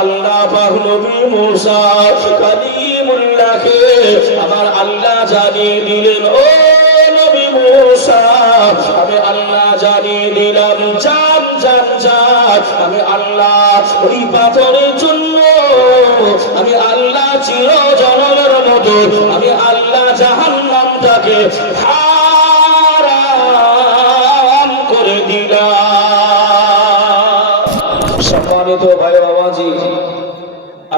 আল্লাহ পাক নবী মুসা কালিমুল্লাহকে আমার আল্লাহ জানিয়ে দিলেন, ও নবী মুসা, আমি আল্লাহ জানিয়ে দিলাম, জান জান জান, আমি আল্লাহ ওই পাথরের জন্য আমি আল্লাহ চিরজনমের মতো আমি আল্লাহ জাহান্নামটাকে হারাম করে দিলাম। সম্মানিত ভাই বাবাজি,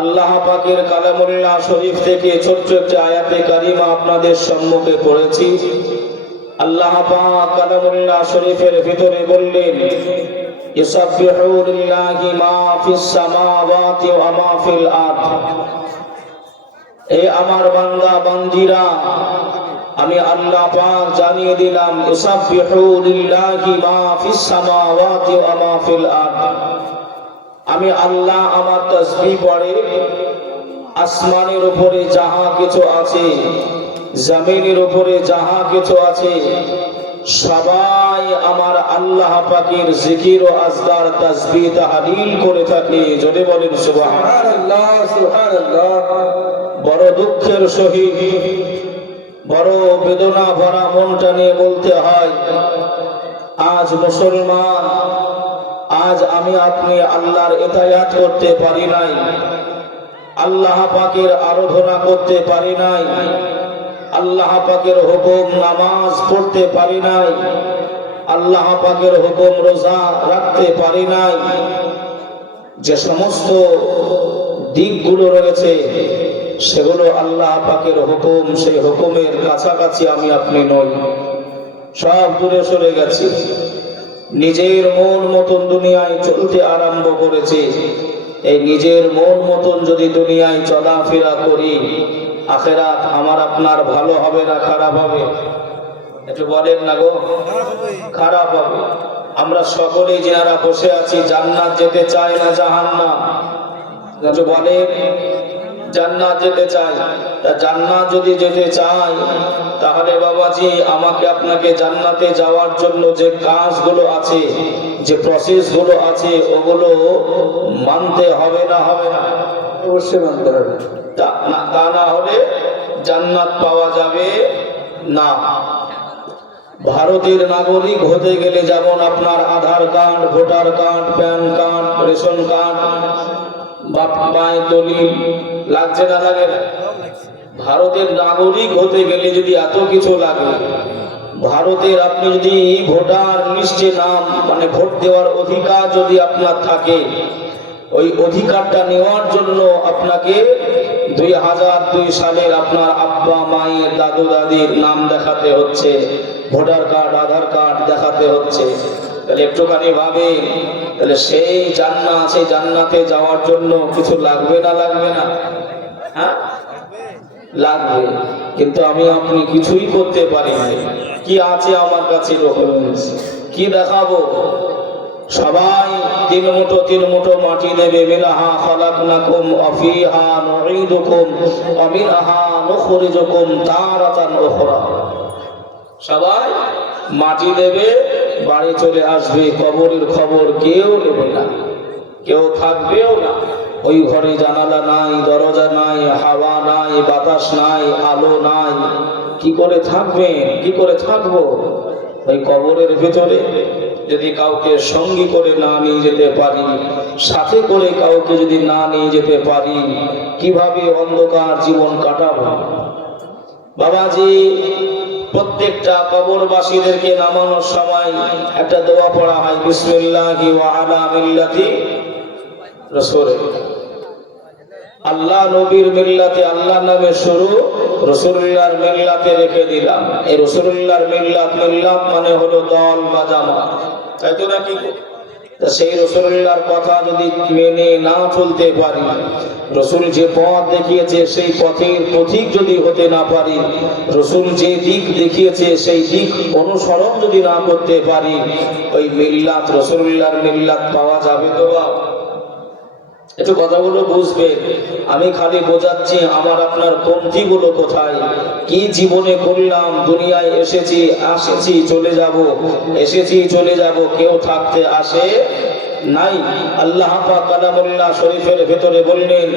আল্লাহ পাকের কালামুল্লাহ শরীফ থেকে ছোট্ট একটি আয়াতে কারিমা আপনাদের সম্মুখে পড়েছি। আল্লাহ পাক কালামুল্লাহ শরীফের ভিতরে বললেন, ইউসাব্বিহু লিল্লাহি মা ফিস সামাওয়াতি ওয়া মা ফিল আরদ। এই আমার বান্দা বান্দীরা, আমি আল্লাহ পাক জানিয়ে দিলাম, ইউসাব্বিহু লিল্লাহি মা ফিস সামাওয়াতি ওয়া মা ফিল আরদ। আমি আল্লাহ আমার তাসবিহ পড়ে আসমানের উপরে যাহা কিছু আছে, জমিনের উপরে যাহা কিছু আছে, সবাই আমার আল্লাহ পাকের জিকির ও আজকার তাসবিহ তাহলিল করে থাকে। জোরে বলেন সুবহানাল্লাহ সুবহানাল্লাহ। বড় দুঃখের সহিত বড় বেদনা ভরা মনটা নিয়ে বলতে হয়, আজ মুসলমান, আজ আমি আপনি আল্লাহর ইতায়াত করতে পারি নাই, আল্লাহ পাকের আরাধনা করতে পারি নাই, আল্লাহ পাকের হুকুম নামাজ পড়তে পারি নাই, আল্লাহ পাকের হুকুম রোজা রাখতে পারি নাই। যে সমস্ত দিকগুলো রয়েছে সেগুলো আল্লাহ পাকের হুকুম, সেই হুকুমের কাছাকাছি আমি আপনি নই, সব দূরে সরে গেছি। নিজের মন মতন দুনিয়ায় চলতে আরম্ভ করেছে। এই নিজের মন মতন যদি দুনিয়ায় চলাফেরা করি, আখিরাত আমার আপনার ভালো হবে না খারাপ হবে? একটু বলেন না গো, খারাপ হবে। আমরা সকলেই যারা বসে আছি জান্নাত যেতে চাই না জাহান্নাম? একটু বলেন, জান্নাত যেতে চাই। জান্নাত যদি যেতে চাই, তাহলে বাবাজি আমাকে আপনাকে জান্নাতে যাওয়ার জন্য যে কাজগুলো আছে, যে প্রসেসগুলো আছে, ওগুলো মানতে হবে না? হবে না? অবশ্যই মানতে হবে। তা না হলে জান্নাত পাওয়া যাবে না। ভারতের নাগরিক হতে গেলে যেমন আপনার Aadhaar card, voter card, PAN card, ration card, বাপ মায়ের দলিল লাগছে না লাগে না? ভারতের নাগরিক হতে গেলে যদি এত কিছু লাগে, ভারতের আপনি যদি ভোটার লিস্টে নাম, মানে ভোট দেওয়ার অধিকার যদি আপনার থাকে, ওই অধিকারটা নেওয়ার জন্য আপনাকে 2002 সালের আপনার আব্বা মায়ের দাদু দাদির নাম দেখাতে হচ্ছে, ভোটার কার্ড আধার কার্ড দেখাতে হচ্ছে। তাহলে একটুখানি ভাবে, তাহলে সেই জান্নাত, সেই জান্নাতে যাওয়ার জন্য কিছু লাগবে না? লাগবে না? হ্যাঁ লাগবে। কিন্তু আমি আপনি কিছুই করতে পারি না। কি আছে আমার কাছে ডকুমেন্টস, কি দেখাবো? সবাই তিন মুঠো মাটি দেবে। মিনহা খালাকনাকুম ওয়া ফিহা নুঈদুকুম ওয়া মিনহা নুখরিজুকুম তারাতান উখরা। সবাই মাটি দেবে, বাড়ি চলে আসবে, কবরের খবর কেউ নেবে না, কেউ থাকবেও না। ওই ঘরে জানালা নাই, দরজা নাই, হাওয়া নাই, বাতাস নাই, আলো নাই। কি করে থাকবেন? কি করে থাকবো ওই কবরের ভেতরে? যদি কাউকে সঙ্গী করে না নিয়ে যেতে পারি, সাথে করে কাউকে যদি না নিয়ে যেতে পারি, কিভাবে অন্ধকার জীবন কাটাবো? বাবাজি, প্রত্যেকটা কবরবাসীদেরকে নামানোর সময় একটা দোয়া পড়া হয়, বিসমিল্লাহি ওয়া আলা মিল্লাতি রাসূল। আল্লাহ নবীর মিল্লাতে, আল্লাহ নামে শুরু, রাসূলুল্লাহর মিল্লাতে রেখে দিলাম। এই রাসূলুল্লাহর মিল্লাত মানে হলো দল বা জামাত, তাই তো নাকি? সেই রাসূলুল্লাহর কথা যদি মেনে না চলতে পারি, রাসূল যে পথ দেখিয়েছে সেই পথের পথিক যদি হতে না পারি, রাসূল যে দিক দেখিয়েছে সেই দিক অনুসরণ যদি না করতে পারি, ওই মিল্লাত, রাসূলুল্লাহর মিল্লাত পাওয়া যাবে তো? একটু কথাগুলো বুঝবেন। আমি খালি বোঝাচ্ছি আমার আপনার পন্থীগুলো কোথায়, কি জীবনে করলাম। দুনিয়ায় এসেছি চলে যাব, এসেছি চলে যাব, কেউ থাকতে আসে নাই। আল্লাহ পাক কালামুল্লাহ শরীফের ভেতরে বললেন,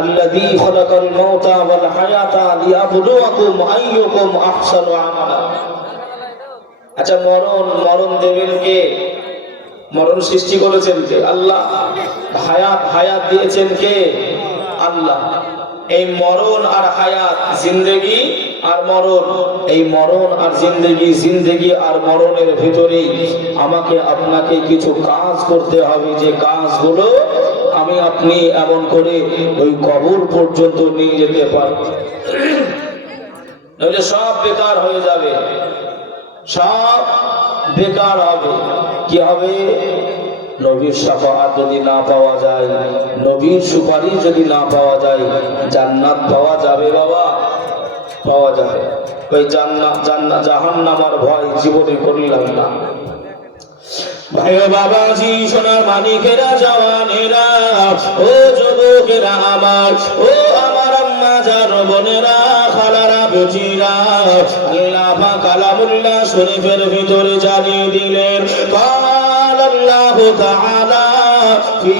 আল্লাযী খালাকাল মাউতা ওয়াল হায়াতা লিয়াবলুয়াকুম আইয়ুকুম আহসানু আমালা। আচ্ছা, মরণ দেবেন কে? মরণ সৃষ্টি করেছেন কে? আল্লাহ। হায়াত দিয়েছেন কে? আল্লাহ। এই মরণ আর হায়াত, জিন্দেগি আর মরণ, এই মরণ আর জিন্দেগি আর মরণের ভিতরেই আমাকে আপনাকে কিছু কাজ করতে হবে, যে কাজগুলো আমি আপনি এমন করে ওই কবর পর্যন্ত নিয়ে যেতে পারব, নইলে সব বেকার হয়ে যাবে, সব বেকার হবে। কি হবে? নবীর শাফাআত যদি না পাওয়া যায়, নবীর সুপারিশ যদি না পাওয়া যায়, জান্নাত পাওয়া যাবে বাবা? পাওয়া যাবে। ওই জাহান্নামের ভয় জীবনে করলাম না। ভাই বাবাজি, সোনার মানিকেরা, জওয়ানেরা, ও যুবকেরা আমার, ও আমার আম্মা জান বোনেরা, খালারা, বেটিরা, আল্লাহ পাক কালামুল্লাহ শরীফের ভিতরে জানিয়ে দিলেন, আল্লাহ তাআলা ফি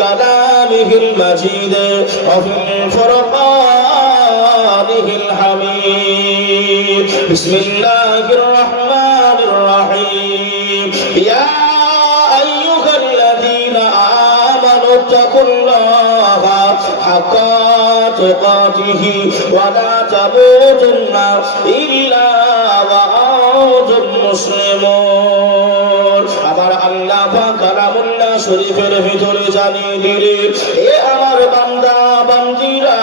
কালামিহিল মাজিদ ওয়া ফিল ফুরকানিহিল হামিদ। বিসমিল্লাহির রহমানির রহিম। ইয়া আইয়ুহাল্লাযীনা আমানু তাকুল্লাহা হাক্কা তুকাতিহি ওয়া লা তামুতুন্না ইল্লা ওয়া আনতুম মুসলিমুন। আমার আল্লাহ পাক কালামুল্লাহ শরীফের ভিতরে জানিয়ে দিলেন, এ আমার বান্দা বান্দিরা,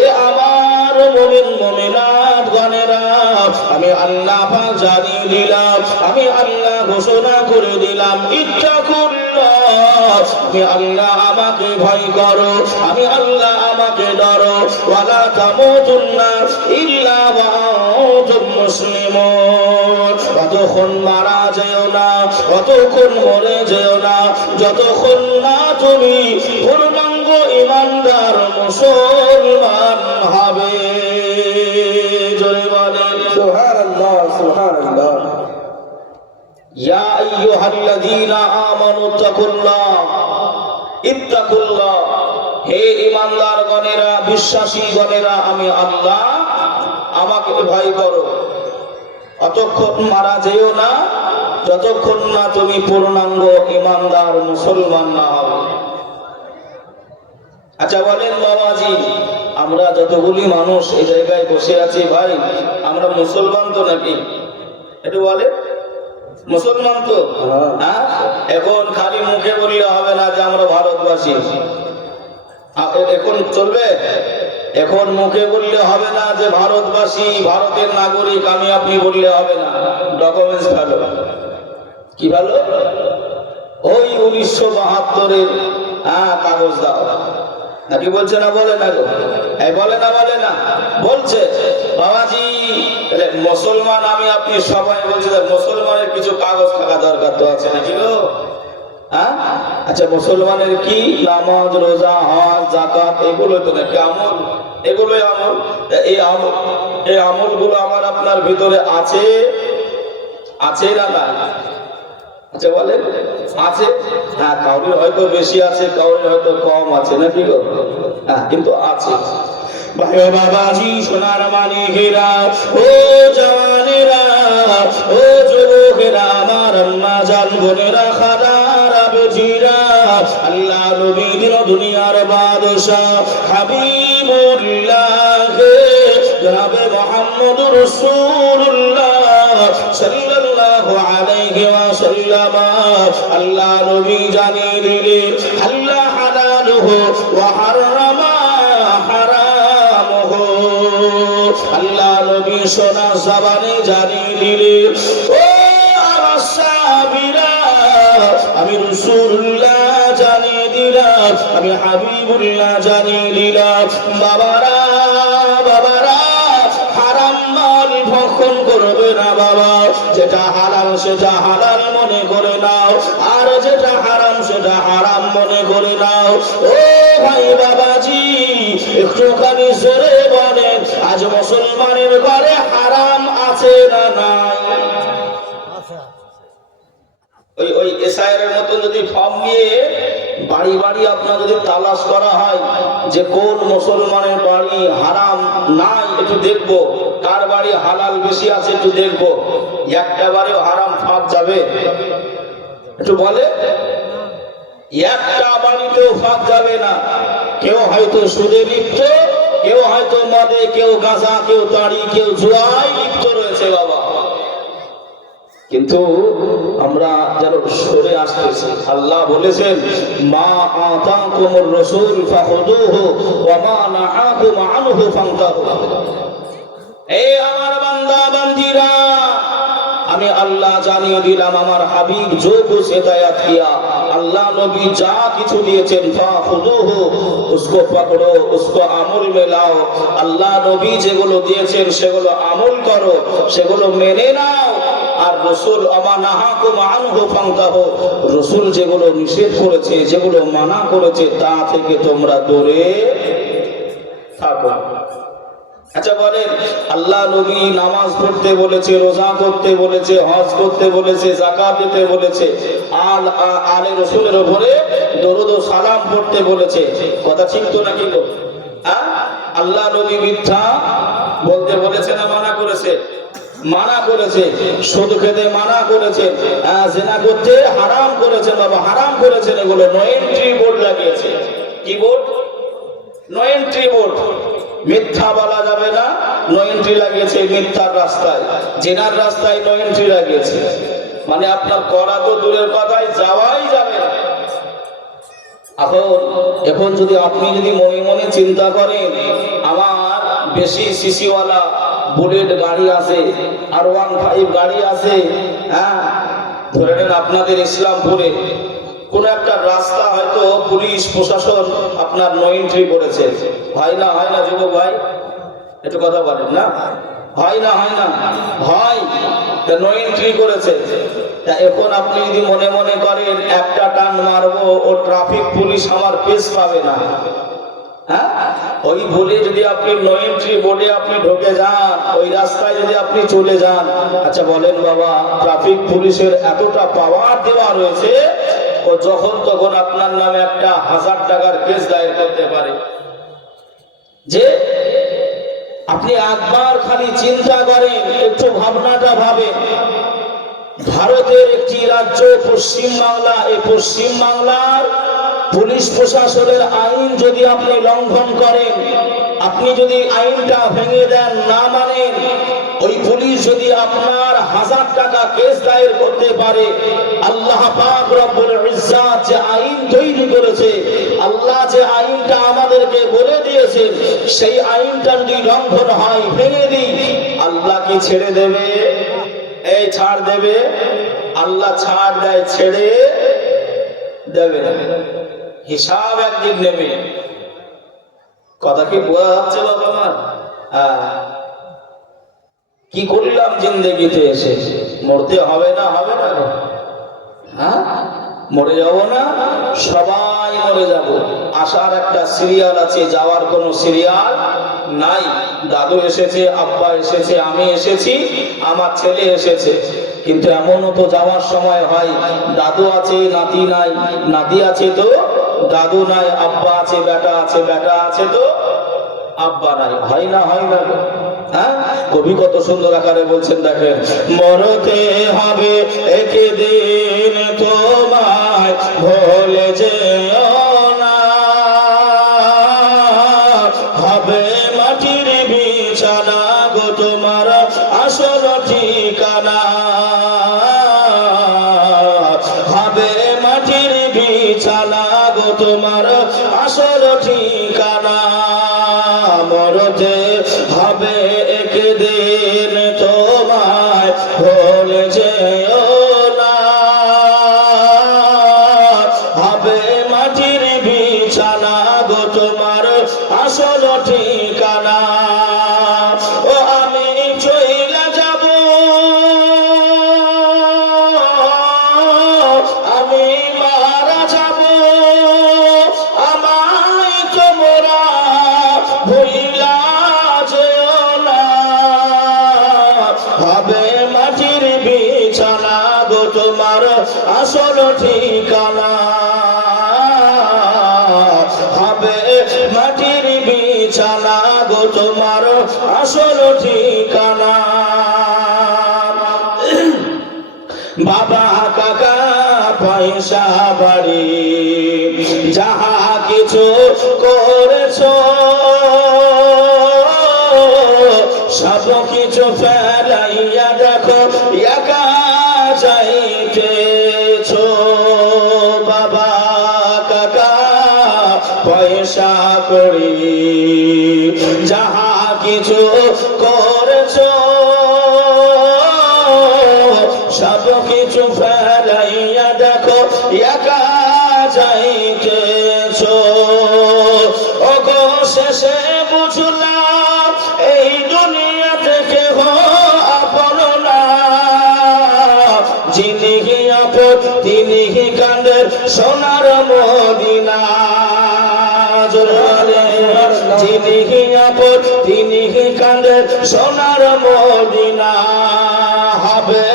এ আমার মুমিন মুমিনাত গণেরা, আমি আল্লাহ পাক জানিয়ে দিলাম, আমি আল্লাহ ঘোষণা করে দিলাম, ইত্তাকুল্লাহ, আমি আল্লাহ আমাকে ভয় করো, আমি আল্লাহ আমাকে ডরো, ওয়ালা তামুতুন্না ইল্লা ওয়া আনতুম মুসলিমুন। যতক্ষণ মারা যেও না, ততক্ষণ মরে যেও না, যতক্ষণ না তুমি পূর্ণাঙ্গ ঈমানদার মুসলমান হবে। জয় বলেন সুবহানাল্লাহ, সুবহানাল্লাহ। ইয়া আইয়ুহাল্লাযীনা আমানু তাকুল্লাহ, ইত্তাকুল্লাহ। হে ঈমানদার গণেরা, বিশ্বাসী গণেরা, আমি আল্লাহ, আমাকে ভয় করো। অতক্ষণ মারা যেও না, যতক্ষণ না তুমি পূর্ণাঙ্গ ঈমানদার মুসলমান না হবে। আচ্ছা বলেন বাবাজি, আমরা যতগুলি মানুষ এই জায়গায় বসে আছি ভাই, আমরা মুসলমান তো নাকি? একটু বলে, মুসলমান তো? হ্যাঁ। এখন খালি মুখে বললে হবে না যে আমরা ভারতবাসী, এখন চলবে? এখন মুখে বললে হবে না যে ভারতবাসী, ভারতের নাগরিক আমি আপনি বললে হবে না। ডকুমেন্টস ভালো। কি ভালো? ওই 1972-এর কাগজ দাও, নাকি বলছে না? বলে না গো, বলে না, বলে না, বলছে বাবাজি। মুসলমান আমি আপনি সবাই বলছে, মুসলমানের কিছু কাগজ থাকা দরকার তো আছে নাকি গো? হ্যাঁ। আচ্ছা, মুসলমানের কি? নামাজ, রোজা, হজ, যাকাত, এগুলো তো নাকি আমল? এগুলোই আমল। এই আমলগুলো আমার আপনার ভিতরে আছে, আছে না না? আচ্ছা বলেন, আছে? হ্যাঁ, কাউরির হয়তো বেশি আছে, কাউরির হয়তো কম আছে নাকি গো? হ্যাঁ, কিন্তু আছে। ভাই বাবাজি, সোনার মানিকেরা, ও জওয়ানেরা, ও যুবকেরা, আমার আম্মা জান বোনেরা, খালারা, বেটিরা, আল্লাহ নবী দিন দুনিয়ার বাদশাহ হাবিবুল্লাহ জনাবে মুহাম্মদুর রাসূলুল্লাহ সাল্লাল্লাহু আলাইহি ওয়াসাল্লাম, আল্লাহ নবী জানিয়ে দিলেন, আল্লাহ হালালুহু ওয়া হারামা হারামুহু। আল্লাহ নবী সোনা জবানে জানিয়ে দিলেন, ও আমার সাহাবীরা, আমি রাসূলুল্লাহ জানিয়ে দিলাম, আমি হাবিবুল্লাহ জানিয়ে দিলাম, বাবারা, বাবারা, হারাম মাল ভক্ষণ করবে না বাবা। যেটা হালাল সেটা হালাল মনে করে নাও, আর যেটা হারাম সেটা হারাম মনে করে নাও। ও ভাই বাবাজি, একটুখানি জোরে বলেন, আজ মুসলমানের ঘরে হারাম আছে না নাই? ওই ওই এসআইআর এর মতো যদি ফর্ম নিয়ে বাড়ি বাড়ি আপনার যদি তালাশ করা হয় যে কোন মুসলমানের বাড়ি হারাম নাই একটু দেখবো, কার বাড়ি হালাল বেশি আছে একটু দেখবো, একটা বাড়িও হারাম ফাঁক যাবে? একটু বলে, একটা বাড়িতেও ফাঁক যাবে না। কেউ হয়তো সুদে লিপ্ত, কেউ হয়তো মদে, কেউ গাঁজা, কেউ তাড়ি, কেউ জুয়ায় লিপ্ত রয়েছে বাবা। কিন্তু আমরা যেন সরে আসতেছি। আল্লাহ বলেছেন, মা আতাকুমুর রাসূল ফাখুযুহু ওয়া মা নাহাকুম আনহু ফান্তাহু। এই আমার বান্দা বান্দীরা, আমি আল্লাহ জানিয়ে দিলাম আমার হাবিব जो कुछ हिदायत किया, अल्लाह नबी जा কিছু দিয়েছেন, ফাখুযুহু उसको पकड़ो, उसको আমল में लाओ। আল্লাহ নবী যেগুলো দিয়েছেন সেগুলো আমল করো, সেগুলো মেনে নাও। আর রাসূল আমা নাহাকুম আনহু ফান্তাহু, রাসূল যেগুলো নিষেধ করেছে, যেগুলো মানা করেছে তা থেকে তোমরা দূরে থাকো। আচ্ছা বলেন, আল্লাহ নবী নামাজ পড়তে বলেছে, রোজা করতে বলেছে, হজ করতে বলেছে, যাকাত দিতে বলেছে, আলে রাসূলের উপরে দরুদ ও সালাম পড়তে বলেছে। কথা ঠিক তো নাকি গো? আল্লাহ নবী মিথ্যা বলতে বলেছে না মানা করেছে? মানা করেছে। সুদ খেতে মানা করেছে, জিনা করতে হারাম করেছেন বাবা, হারাম করেছেন। এগুলো নো এন্ট্রি বোর্ড লাগিয়েছে। কি বোর্ড? No entry board. মিথ্যা বলা যাবে না, নো এন্ট্রি লাগিয়েছে। মিথ্যার রাস্তায়, জেনার রাস্তায় নো এন্ট্রি লাগিয়েছে। মানে আপনার করা তো দূরের কথায়, যাওয়াই যাবে না। এখন যদি আপনি যদি মনে মনে চিন্তা করেন, আমার বেশি সিসিওয়ালা বুলেট গাড়ি আছে, R15 গাড়ি আছে, ধরে নেন আপনাদের ইসলামপুরে কোন একটা রাস্তা হয়তো পুলিশ প্রশাসন আপনার নো এন্ট্রি করেছে, হয় না? হয় না যুবক ভাই? একটু কথা বলেন না, হয় না? হয় না? হয়। নো এন্ট্রি করেছে। এখন আপনি যদি মনে মনে করেন একটা টান মারবো, ও ট্রাফিক পুলিশ আমার পেছ পাবে না, ওই বলে যদি আপনি নো এন্ট্রি বোর্ডে আপনি ঢুকে যান, ওই রাস্তায় যদি আপনি চলে যান, আচ্ছা বলেন বাবা, ট্রাফিক পুলিশের এতটা পাওয়ার দেওয়া রয়েছে, ও যখন তখন আপনার নামে একটা 1000 টাকার কেস দায়ের করতে পারে। যে আপনি একবার খালি চিন্তা করেন, একটু ভাবনাটা ভাবেন, ভারতের একটি রাজ্য পশ্চিম বাংলা, এই পশ্চিম বাংলার পুলিশ প্রশাসনের আইন যদি আপনি লঙ্ঘন করেন, আপনি যদি আইনটা ভেঙে দেন, না মানেন, ওই পুলিশ যদি আপনার 1000 টাকা কেস দায়ের করতে পারে, আল্লাহ পাক রব্বুল ইজ্জাত যে আইন তৈরি করেছে, আল্লাহ যে আইনটা আমাদেরকে বলে দিয়েছে, সেই আইনটা যদি লঙ্ঘন হয়, ভেঙে দিই, আল্লাহ কি ছেড়ে দেবে? এই ছাড় দেবে? আল্লাহ ছাড় দেয়, ছেড়ে দেবে না। হিসাব একদিন নেবে। কথা কি বোঝা যাচ্ছে বাবা আমার? কি করলাম জিন্দেগিতে এসে? মরতে হবে না? হবে না? মরে যাব না? সবাই মরে যাব। আসার একটা সিরিয়াল আছে, যাওয়ার কোনো সিরিয়াল নাই। দাদু এসেছে, আব্বা এসেছে, আমি এসেছি, আমার ছেলে এসেছে। কিন্তু এমনও তো যাওয়ার সময় হয়, দাদু আছে, নাতি নাই, নাতি আছে তো দাদু নাই, আব্বা আছে, বেটা আছে, বেটা আছে তো আব্বা নাই। হয় না? হয় না? কবি কত সুন্দর আকারে বলছেন, দেখেন, মরতে হবে একদিন তোমায়, ভুলে যেও না, হবে মাটির বিছানা গো তোমার আসল ঠিকানা, হবে মাটির বিছানা গো তোমার আসল ঠিকানা, মরতে হবে একদিন তোমায়, ভুলে যেও না, হবে মাটির বিছানা গো তোমার আসল ঠিকানা। ও আমি চইলা যাব, আমি মারা যাব, আমায় তোমরা ভুইলা যেও না, ঠিকানা, হবে মাটির বিছানা গো তোমার আসল ঠিকানা। বাবা কাকা পয়সা বাড়ি যাহা কিছু করেছো, সব কিছু ফেলাইয়া দেখো একা যাইতেছো। বাবা কাকা পয়সা করি যাহা কিছু করেছো, সব কিছু ফেলাইয়া দেখো একা যাইতেছো। ওগো শেষে বুঝলাম এই দুনিয়া থেকে আপন না, যিনি আপন তিনি কাঁদের সোনার মদিনা। যিনি আপন তিনি কাঁদের সোনার মদিনা, হবে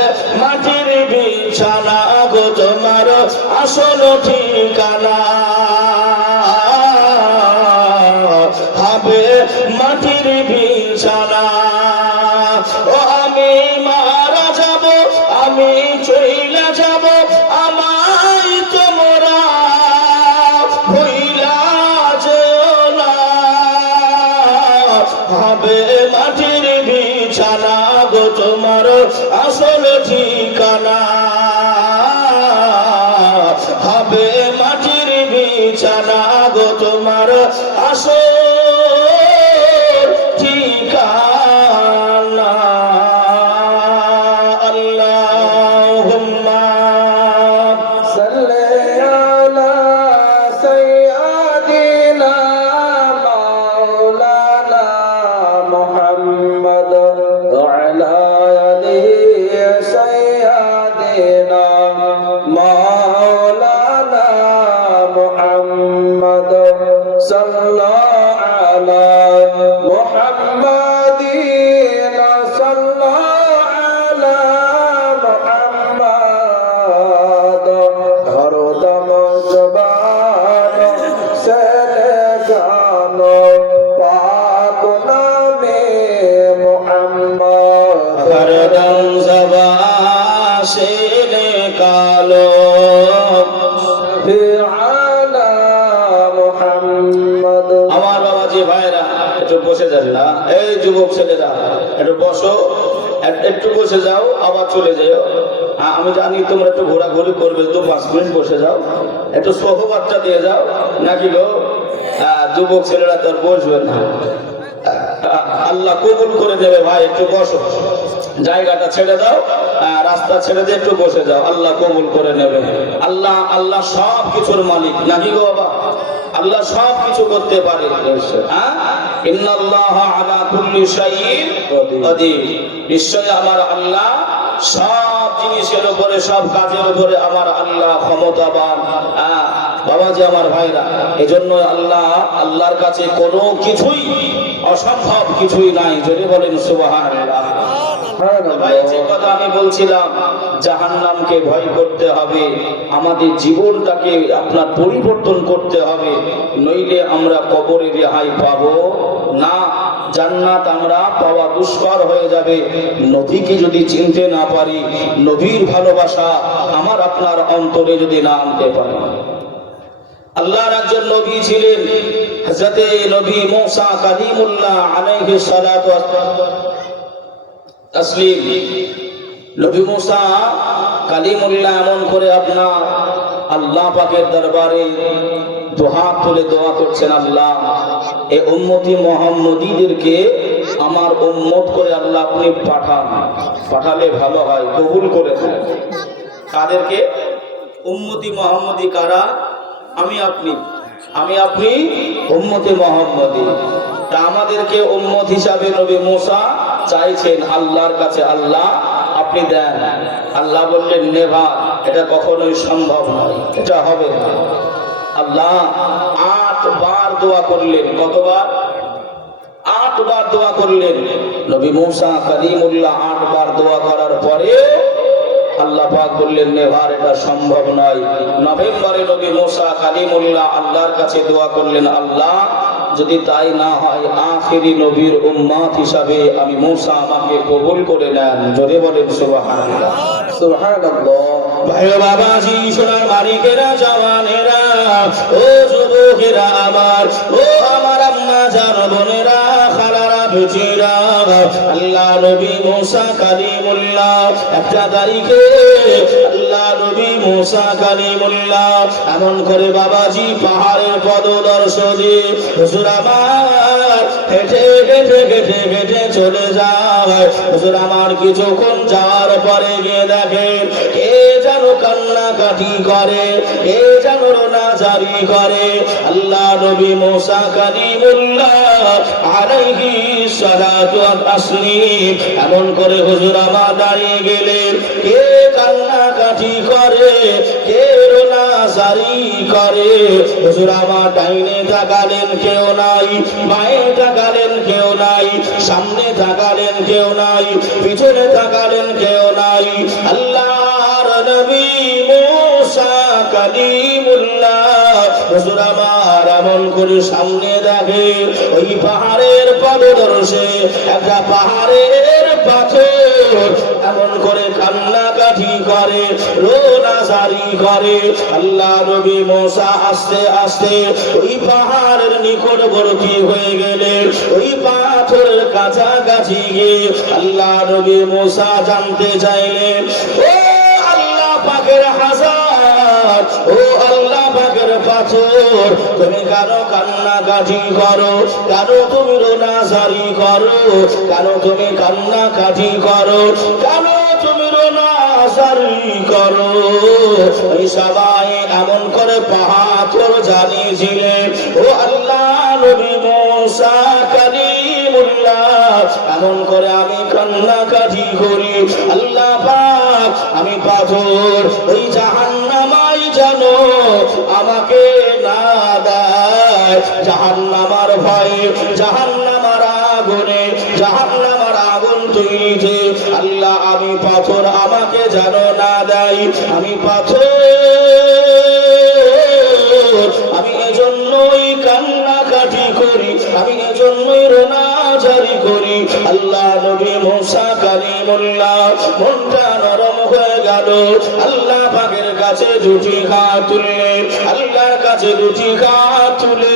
মাটির বিছানা গো তোমার আসল ঠিকানা, হবে মাটির বিছানা। ও আমি মারা যাব, আমি চইলা যাব, আমায় তোমরা ভুইলা যেও না, হবে মাটির বিছানা গো তোমার আসল ঠিকানা, হবে মাটির বিছানা গো তোমার আসল ঠিকানা। আল্লাহুম্মা সাল্লি আলা সাইয়্যিদিনা মাওলানা মুহাম্মদ ওয়া আলা আলি সাইয়্যিদিনা মাওলানা মুহাম্মদ সাল্লাল্লাহু আলা মুহাম্মাদিন সাল্লাল্লাহু আলা মুহাম্মদ হরদম জবান সে গানো পাক নামে মুহাম্মদ হরদম জবা শেরে কালো হি আলা মুহাম্মদ। আমার বাবাজি ভাইরা একটু বসে যান না, এই যুবক ছেলেরা একটু বসো, একটু বসে যাও আবার চলে যাও। আমি জানি তোমরা একটু ঘোরাঘুরি করবে, তো 5 মিনিট বসে যাও, একটু সহবাদটা দিয়ে যাও নাকি গো। যুবক ছেলেরা তো আর বসবে না, আল্লাহ কবুল করে দেবে। ভাই একটু বসো, জায়গাটা ছেড়ে দাও, রাস্তা ছেড়ে দিয়ে একটু বসে যাও, আল্লাহ কবুল করে নেবে। আল্লাহ সব কিছুর মালিক নাকি গো বাবা, আল্লাহ সব কিছু করতে পারে। ইন্নাল্লাহা আলা কুল্লি শাইইন কাদির, নিশ্চয় আমার আল্লাহ সব জিনিসের উপরে, সব কাজের উপরে আমার আল্লাহ ক্ষমতাবান। বাবাজি আমার ভাইরা, এজন্য আল্লাহর কাছে কোনো কিছুই অসম্ভব কিছুই নাই। যদি বলেন সুবহানাল্লাহ। ভাই যে কথা আমি বলছিলাম, জাহান্নামকে ভয় করতে হবে, আমাদের জীবনটাকে আপনার পরিবর্তন করতে হবে, নইলে আমরা কবরে রেহাই পাবো না, জান্নাত আমরা পাওয়া দুষ্কর হয়ে যাবে। নবীকে যদি চিনতে না পারি, নবীর ভালোবাসা আমার আপনার অন্তরে যদি না আনতে পারি। আল্লাহর একজন নবী ছিলেন, হযরতে নবী মূসা কালিমুল্লাহ আলাইহিস সালাতু ওয়াস তাসলিম। নবী মূসা কালিমুল্লাহ এমন করে আপনার আল্লাহ পাকের দরবারে দুহাত তুলে দোয়া করছেন, আল্লাহ এই উম্মতি মুহাম্মদীদেরকে আমার উম্মত করে আল্লাহ আপনি পাঠালে ভালো হয়, কবুল করে দেন। কাদেরকে? উম্মতি মুহাম্মদী কারা? আমি আপনি উম্মতে মুহাম্মদী। তা আমাদেরকে উম্মত হিসাবে নবী মূসা চাইছেন আল্লাহর কাছে, আল্লাহ আপনি দেন। আল্লাহ বললেন নেভার, এটা কখনোই সম্ভব নয়, এটা হবে না। আল্লাহ 8 বার দোয়া করলেন। কতবার? 8 বার দোয়া করলেন। নবী মূসা কালিমুল্লাহ 8 বার দোয়া করার পরে আল্লাহ পাক বললেন নেভার, এটা সম্ভব নয়। নভেম্বরে নবী মুসা কালিমুল্লাহ আল্লাহর কাছে দোয়া করলেন, আল্লাহ যদি তাই না হয় আখিরি নবীর উম্মত হিসাবে আমি মুসা, আমাকে কবুল করে নেন। জোরে বলেন সুবহানাল্লাহ। সুবহানাল্লাহ। ভাই বাবাজি, সোনার মালিকেরা, জওয়ানেরা, ও যুবকেরা আমার, ও আমার আম্মা জান বোনেরা, খালারা বেটিরা, আল্লাহ নবী মুসা কালিমুল্লাহ একটা তারিখে আল্লাহ নবী মুসা কালিমুল্লাহ এমন করে বাবাজি পাহাড়ের পদদর্শনে হুজুর আমার হেঁটে হেঁটে হেঁটে হেঁটে চলে যায়। হুজুর আমার কিছুক্ষণ যাওয়ার পরে গিয়ে দেখেন কে যেন কান্নাকাটি করে, কে যেন রোনাজারি করে। আল্লাহ নবী মুসা কালিমুল্লাহ আলাইহিস সালাতু ওয়াত তাসলিম এমন করে হুজুর আমার দাঁড়িয়ে গেলেন। কে কান্নাকাটি করে, কে রোনাজারি করে। হুজুর আমার ডাইনে তাকালেন, কেউ নাই। বাঁয়ে তাকালেন, কেউ নাই। সামনে তাকালেন, কেউ নাই। পিছনে তাকালেন, কেউ নাই। আল্লাহর নবী মুসা কালিমুল্লাহ হুজুর আমার এমন করে সামনে দেখে ওই পাহাড়ের পদদর্শে একটা পাহাড়ের পাথর এমন করে কান্নাকাটি করে, রোনাজারি করে। আল্লাহ নবী মুসা আস্তে আস্তে ওই পাহাড়ের নিকটবর্তী হয়ে গেলেন। ওই পাথরের কাছাকাছি গিয়ে আল্লাহ নবী মুসা জানতে চাইলেন, ও আল্লাহ পাকের হাজার, ও আল্লাহ পাকের পাথর, তুমি কেন কান্নাকাটি করো, কেন তুমি রোনাজারি করো, কেন তুমি কান্নাকাটি করো, কেন তুমি রোনাজারি করো। ওই সবাই এমন করে পাথর জানিয়েছিলেন, ও আল্লাহ নবী মুসা কালিমুল্লাহ এমন করে আমি কান্নাকাটি করি, আল্লাহ পাক আমি পাথর ওই জাহান্নামাই যেন আমাকে না দেয়। জাহান্নামার ভয়ে, জাহান্নামার আগুনে, জাহান্নামার আগুন তৈরিতে আল্লাহ আমি পাথর আমাকে যেন না দেয়। আমি পাথর, আমি এজন্যই কান্নাকাটি করি, আমি এজন্যই রোনাজারি করি। আল্লাহ নবী মুসা কালিমুল্লাহ মনটা নরম হয়ে গেল। আল্লাহ পাকের কাছে দুটি হাত তুলে, আল্লাহর কাছে দুটি হাত তুলে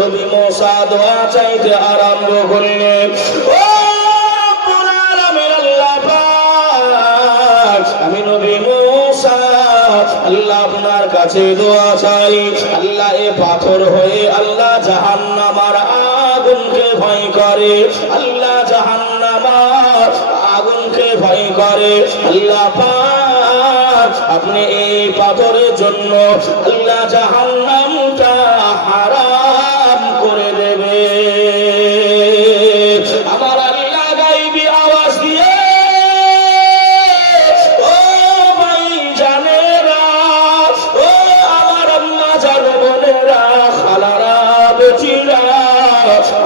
নবী মুসা দোয়া চাইতে আরম্ভ করলেন। ও রব্বুল আলামিন, আল্লাহ পাক আমি নবী মুসা আল্লাহ আপনার কাছে দোয়া চাই। আল্লাহ এ পাথর হয়ে আল্লাহ জাহান্নামার আগুনকে ভয় করে, আল্লাহ জাহান্নামার আগুনকে ভয় করে। আল্লাহ পাক আপনি এই পাথরের জন্য আল্লাহ জাহান্নামটা হারাম করে দেবে। আমার আল্লাহ গায়বী আওয়াজ দিয়ে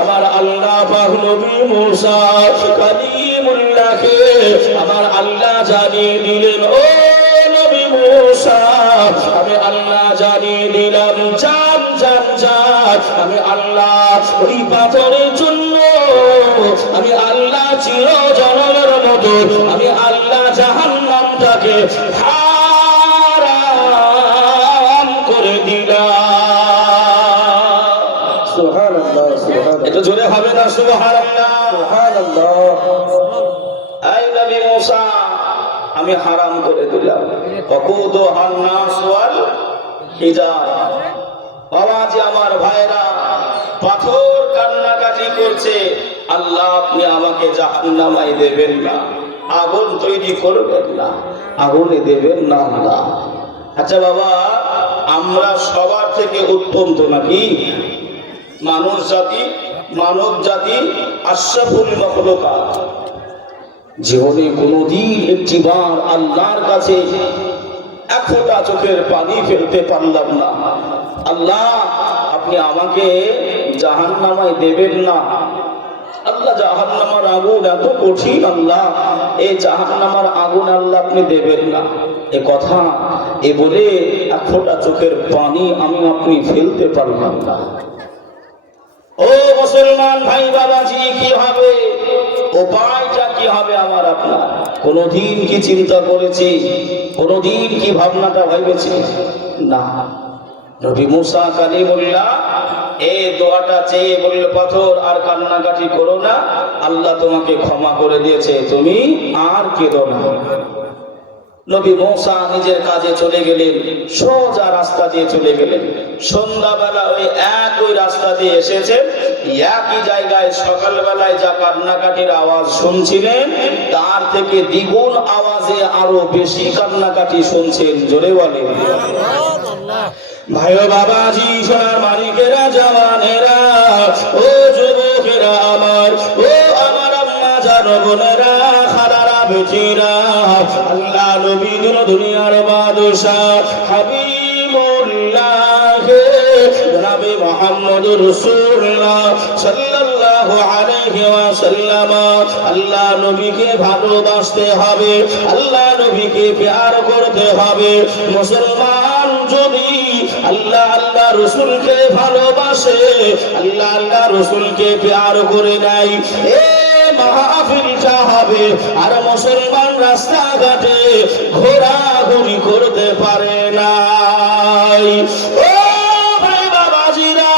আমার আল্লাহ পাক নবী মুসা কালিমুল্লাহকে আমার আল্লাহ জানিয়ে দিলেন, ও নবী মুসা আমি আল্লাহ জানিয়ে দিলাম, জান জান জান আমি আল্লাহ ওই পাথরের জন্য আমি আল্লাহ চিরজনমের মতো আমি আল্লাহ জাহান্নামটাকে হারাম করে দিলাম। এটা জোরে হবে না? সুবহানাল্লাহ, সুবহানাল্লাহ। এই নবী মুসা আমি হারাম করে দিলাম। ওয়াকুদুহান নাস ওয়াল হিজারা। বাবাজি আমার ভাইরা, পাথর কান্নাকাটি করছে, আল্লাহ আপনি আমাকে জাহান্নামায় দেবেন না, আগুন তৈরি করবেন না, আগুনে দেবেন না আল্লাহ। আচ্ছা বাবা, আমরা সবার থেকে উত্তম তো নাকি? মানুষ জাতি, মানব জাতি আশরাফুল মাখলুকাত। জীবনে কোনদিন একটিবার আল্লাহর কাছে এক ফোঁটা চোখের পানি ফেলতে পারলাম না, আল্লাহ আপনি আমাকে জাহান্নামায় দেবেন না, আল্লাহ জাহান্নামের আগুন এত কঠিন, আল্লাহ এই জাহান্নামের আগুন আল্লাহ আপনি দেবেন না। এ কথা এ বলে এক ফোঁটা চোখের পানি আমি আপনি ফেলতে পারলাম না। ও মুসলমান ভাই বাবাজি, কি হবে, উপায়টা কি হবে আমার আপনার? কোনদিন কি চিন্তা করেছি? কোনদিন কি ভাবনাটা ভেবেছি? না। নবী মুসা কালিমুল্লাহ এই দোয়াটা চেয়ে বলল, পাথর আর কান্নাকাটি করো না, আল্লাহ তোমাকে ক্ষমা করে দিয়েছে, তুমি আর কেঁদো না। নবী মুসা নিজের কাজে চলে গেলেন, সোজা রাস্তা দিয়ে চলে গেলেন। সন্ধ্যাবেলা ওই একই রাস্তা দিয়ে এসেছেন, একই জায়গায় সকালবেলায় যা কান্নাকাটির আওয়াজ শুনছিলেন তার থেকে দ্বিগুণ আওয়াজে আরো বেশি কান্নাকাটি শুনছেন। জোরে বলেন ভাই বাবাজি, সোনার মানিকেরা, জওয়ানেরা, ও যুবকেরা আমার, ও আমার আম্মা জানো বোনেরা, খালারা বেটিরা, আল্লাহ নবী দুনিয়ার বাদশা হাবিবুল্লাহ জনাবে মুহাম্মদুর রাসূলুল্লাহ সাল্লাল্লাহু আলাইহি ওয়াসাল্লাম, আল্লাহ নবীকে ভালোবাসতে হবে, আল্লাহ নবীকে প্যার করতে হবে। মুসলমান যদি আল্লাহ আল্লাহ রসুলকে ভালোবাসে, আল্লাহ আল্লাহ রসুলকে প্যার করে নেয়, এ মাহফিলটা হবে। আর মুসলমান রাস্তাঘাটে ঘোরাঘুরি করতে পারে না। ও ভাই বাবাজিরা,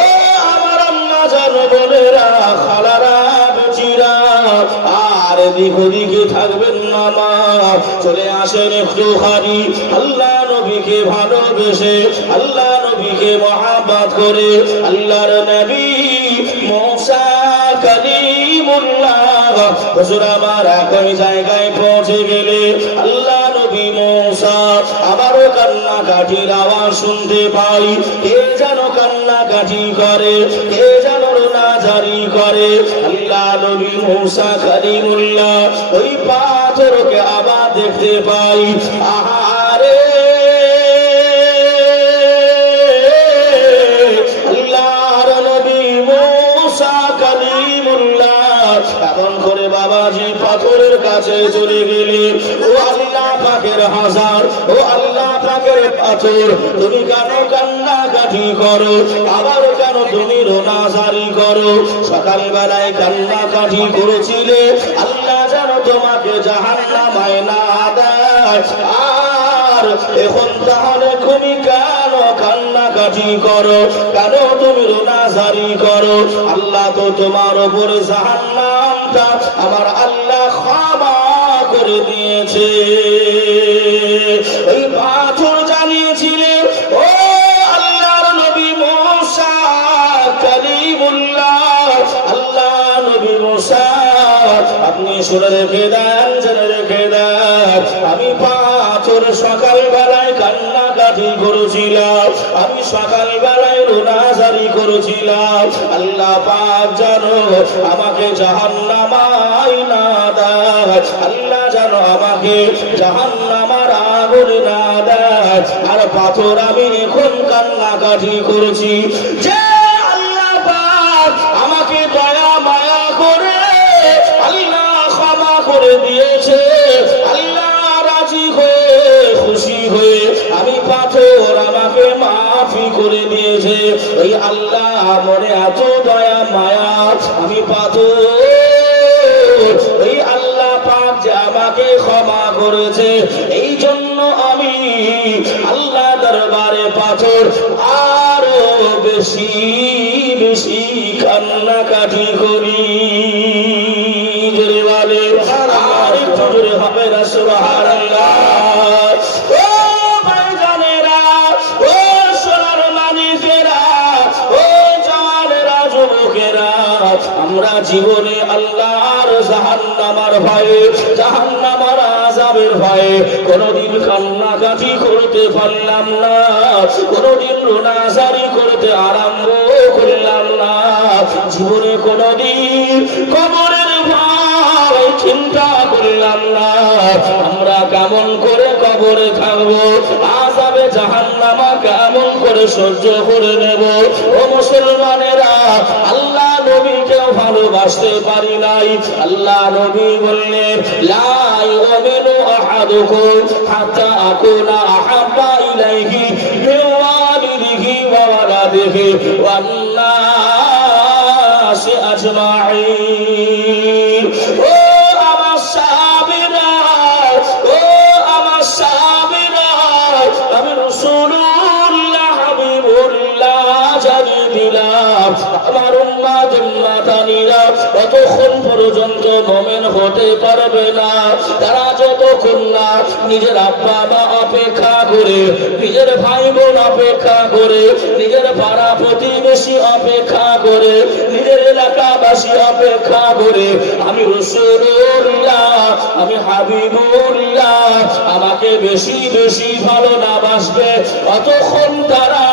ও আমার আম্মা জান বোনেরা, খালারা বেটিরা, আর এদিক ওদিকে থাকবেন না মা, চলে আসেন একটুখানি আল্লাহ নবীকে ভালোবেসে, আল্লাহ নবীকে মহাব্বত করে, আল্লাহর নবী মুসা কালিমুল্লাহ হুজুর আমার একই জায়গায় পৌঁছে গেলে আল্লাহ নবী মুসা আবারও কান্নাকাটির আওয়াজ শুনতে পাই। কে যেন কান্নাকাটি করে, কে যেন রোনাজারি করে। আল্লাহ নবী মুসা কালিমুল্লাহ ওই পাথরকে আবার দেখতে পাই। আহারে আল্লাহর নবী মুসা কালিমুল্লাহ এমন করে বাবাজি পাথরের কাছে চলে গেলেন। ও আল্লাহ পাকের হাজার, ও আল্লাহ পাকের পাথর, তুমি কেন কান্নাকাটি করো, আবার কেন তুমি রোনাজারি করো? সকালবেলায় কান্নাকাটি করেছিলে, আল্লাহ যেন তোমাকে জাহান্নামে না দেয়। আর এখন তাহলে তুমি কেন কান্নাকাটি করো, কেন তুমি রোনাজারি করো? আল্লাহ তো তোমার উপরে জাহান্নামটা আমার আল্লাহ ক্ষমা করে দিয়েছে। ওই পাথর জানিয়েছিলে ও আল্লাহর নবী মুসা কালিমুল্লাহ, আল্লাহ নবী মুসা আপনি শুনে রেখে দেন, জেনে রেখে দেন, আমি পাথর সকালবেলায় কান্নাকাটি করেছিলাম, আমি সকালবেলায় রোনাজারি করেছিলাম, আল্লাহ পাক জানো আমাকে জাহান্নামায় না দেয়, আল্লাহ জানো আমাকে জাহান্নামার আগুনে না দেয়। আর পাথর আমি এখন কান্নাকাটি করেছি যে আল্লাহ পাক আমাকে দয়া মায়া করে আল্লাহ ক্ষমা করে দিয়েছে, আল্লাহ রাজি হয়ে খুশি হয়ে আমি পাথর আমাকে মাফি করে দিয়েছে। ওই আল্লাহ মনে এত দয়া মায়া, আমি পাথর ওই আল্লাহ পাক যে আমাকে ক্ষমা করেছে, এই জন্য আমি আল্লাহ দরবারে পাথর আরো বেশি বেশি কান্নাকাটি করি। আর একটু জোরে হবে না সুবহানাল্লাহ। ও ভাইজানেরা, ও সোনার মানিকেরা, ও জওয়ানেরা, যুবকেরা, আমরা জীবনে আল্লাহর জাহান্নামের ভয়ে, জাহান্নামের আযাবের ভয়ে কোনদিন কান্নাকাটি করতে পারলাম না, কোনদিন রোনাজারি করতে আরম্ভ করলাম না। জীবনে কোনদিন কবরের ভয় চিন্তা করলাম না, আমরা কেমন করে কবরে থাকবো, আযাবে জাহান্নামা কেমন করে সহ্য করে নেব। ও মুসলমানেরা, আল্লাহ নবীকে ভালোবাসতে পারি নাই। আল্লাহ নবী বললেন লা ইউমিনু আহাদুকুম হাত্তা আকুনা আহাব্বা ইলাইহি মিন ওয়ালিদিহি ওয়া ওয়ালাদিহি ওয়ান নাসি আজমাইন। ও আমার সাহাবীরা, ও আমার সাহাবীরা, আমি রাসূলুল্লাহ হাবিবুল্লাহ জানিয়ে দিলাম আমার উম্মাত উম্মাতানিরা ততক্ষণ পর্যন্ত মুমিন হতে পারবে না তারা যতক্ষণ না নিজের আব্বা মা অপেক্ষা করে, নিজের ভাই বোন অপেক্ষা করে, নিজের পাড়া প্রতিবেশী অপেক্ষা করে, নিজের এলাকাবাসী অপেক্ষা করে আমি রাসূলুল্লাহ, আমি হাবিবুল্লাহ আমাকে বেশি বেশি ভালো না বাসবে অতক্ষণ তারা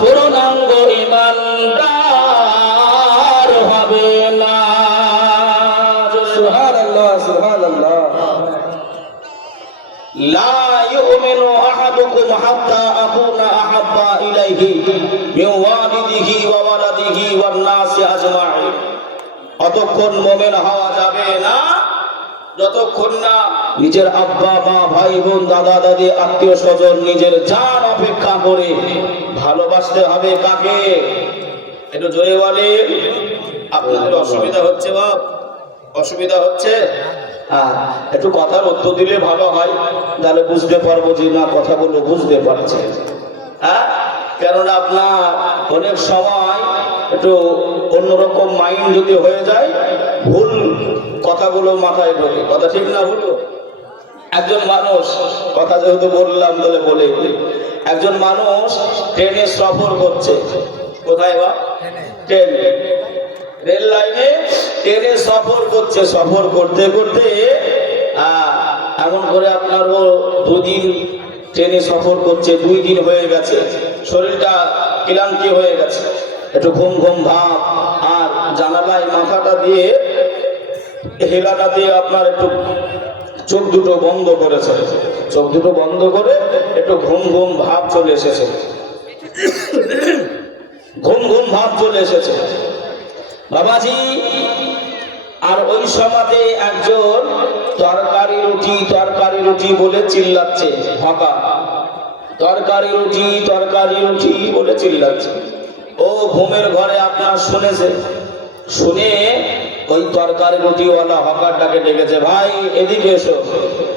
পূর্ণাঙ্গ ঈমানদার হবে না। সুবহানাল্লাহ, সুবহানাল্লাহ। লা ইউমিনু আহাদুকুম হাত্তা আকুনা আহাব্বা ইলাইহি মিন ওয়ালিদিহি ওয়া ওয়ালাদিহি ওয়ান নাসি আজমাইন। অতক্ষণ মুমিন হওয়া যাবে না যতক্ষণ না নিজের আব্বা মা ভাই বোন দাদা দাদি আত্মীয় স্বজন নিজের জান অপেক্ষা করে ভালোবাসতে হবে। কাকে? একটু জোরে বলে। আপনাদের অসুবিধা হচ্ছে বাপ? অসুবিধা হচ্ছে? হ্যাঁ, একটু কথার উত্তর দিলে ভালো হয়, তাহলে বুঝতে পারবো যে না কথাগুলো বুঝতে পারছে। হ্যাঁ, কেননা আপনার অনেক সময় একটু অন্যরকম মাইন্ড যদি হয়ে যায় ভুল কথাগুলো মাথায় ঢোকে। কথা ঠিক না ভুল? একজন মানুষ, কথা যেহেতু বললাম তাহলে বলে, একজন মানুষ ট্রেনে সফর করছে। কোথায় বা? ট্রেন, রেল লাইনে ট্রেনে সফর করছে। সফর করতে করতে এমন করে আপনার ও দুদিন ট্রেনে সফর করছে, 2 দিন হয়ে গেছে, শরীরটা ক্লান্তি হয়ে গেছে, একটু ঘুম ঘুম ভাব, আর জানালায় মাথাটা দিয়ে হেলাটা দিয়ে আপনার একটু চোখ দুটো বন্ধ করেছে, চোখ দুটো বন্ধ করে একটু ঘুম ঘুম ভাব চলে এসেছে, ঘুম ঘুম ভাব চলে এসেছে বাবাজি। আর ওই সময়তে একজন তরকারি রুটি বলে চিল্লাচ্ছে, হকা তরকারি রুটি বলে চিল্লাচ্ছে। ও ঘুমের ঘরে আপনার শুনেছে, শুনে ওই তরকারি রুটিওয়ালা হকারটাকে ডেকেছে, ভাই এদিকে এসো।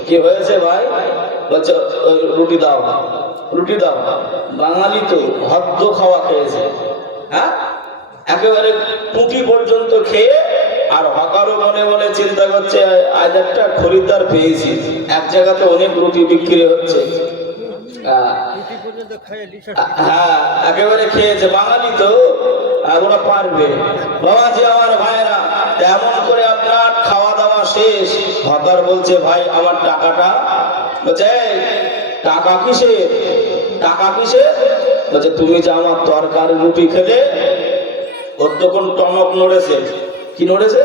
কি হয়েছে ভাই? বলছে রুটি দাও, রুটি দাও। বাঙালি তো হদ্দ খাওয়া খেয়েছে, হ্যাঁ, একেবারে টুকি পর্যন্ত খেয়ে, আর হকারও মনে মনে চিন্তা করছে আজ একটা খরিদ্দার পেয়েছি, এক জায়গাতে অনেক রুটি বিক্রি হচ্ছে। হ্যাঁ, একেবারে খেয়েছে, বাঙালি তো ওরা পারবে। বাবাজি আমার ভাইরা, এমন করে আপনার খাওয়া দাওয়া শেষ, হকার বলছে ভাই আমার টাকাটা। বলছে টাকা কিসে? টাকা কিসে? বলছে তুমি যে আমার তরকারি রুটি খেলে। ওর তখন টনক নড়েছে। কি নড়েছে?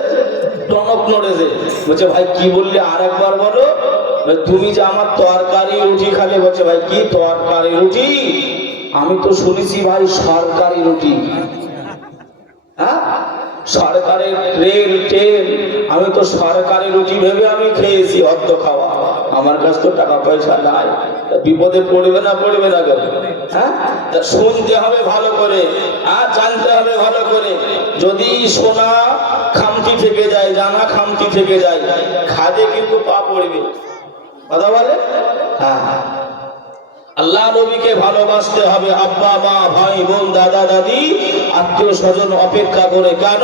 টনক নড়েছে। বলছে ভাই কি বললে আর একবার বলো। তুমি যে আমার তরকারি রুটি খালে। বলছে ভাই কি তরকারি রুটি? আমি তো শুনেছি ভাই সরকারি রুটি। হ্যাঁ, সরকারের রেল ট্রেন, আমি তো সরকারি রুটি ভেবে আমি খেয়েছি, হদ্দ খাওয়া। আমার কাছে তো টাকা পয়সা নাই, বিপদে পড়বে না কেন? হ্যাঁ, শুনতে হবে ভালো করে, আর জানতে হবে ভালো করে। যদি সোনা খামতি থেকে যায়, জানা খামতি থেকে যায়, খাদে কিন্তু পা পড়বে। কথা বলে? হ্যাঁ, আল্লাহ নবীকে ভালোবাসতে হবে। আব্বা মা ভাই বোন দাদা দাদি আত্মীয় স্বজন অপেক্ষা করে। কেন?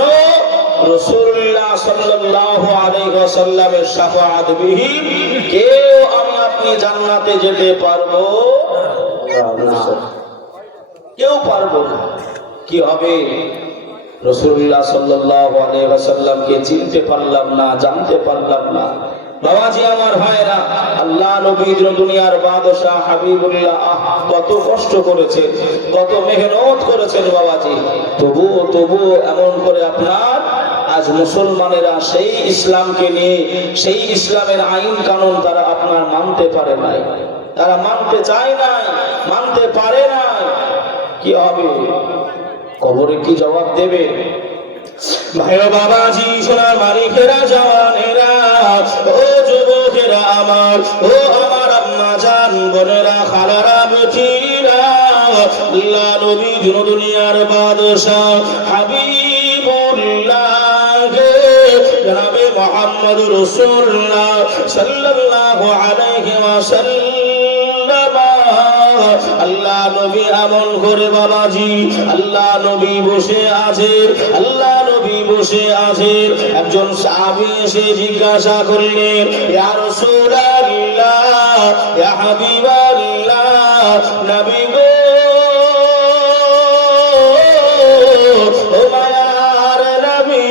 রাসূলুল্লাহ সাল্লাল্লাহু আলাইহি ওয়াসাল্লামের শাফাআত বিহীন কেউ আমি আপনি জান্নাতে যেতে পারবো না, কেউ পারবো না। কি হবে? রাসূলুল্লাহ সাল্লাল্লাহু আলাইহি ওয়াসাল্লামকে চিনতে পারলাম না, জানতে পারলাম না। বাবাজি আমার ভাইরা, আল্লাহ নবী দুনিয়ার বাদশাহ হাবিবুল্লাহ কত কষ্ট করেছে, কত মেহনত করেছেন বাবাজি। তবুও এমন করে আপনার আজ মুসলমানেরা সেই ইসলামকে নিয়ে, সেই ইসলামের আইন কানুন তারা আপনার মানতে পারে নাই, তারা মানতে চায় নাই, মানতে পারে নাই। কি হবে? কবরে কি জবাব দেবে? ভাইও বাবাজি সোনার মালিকেরা জওয়ানেরা ও যুবকেরা আমার ও আমার আম্মা জান বোনেরা খালারা বেটিরা আল্লাহ নবী দুনিয়ার বাদশা হাবিবুল্লাহ জনাবে মুহাম্মদ রাসূলুল্লাহ সাল্লাল্লাহু আলাইহি ওয়াসাল্লাম আল্লাহ নবী আমল করে বাবাজি আল্লাহ নবী বসে আছে আল্লাহ নবী বসে আছে একজন সাহাবী এসে জিজ্ঞাসা করলেন ইয়া রাসূলুল্লাহ ইয়া হাবিবাল্লাহ নবী গো ও মায়ার নবী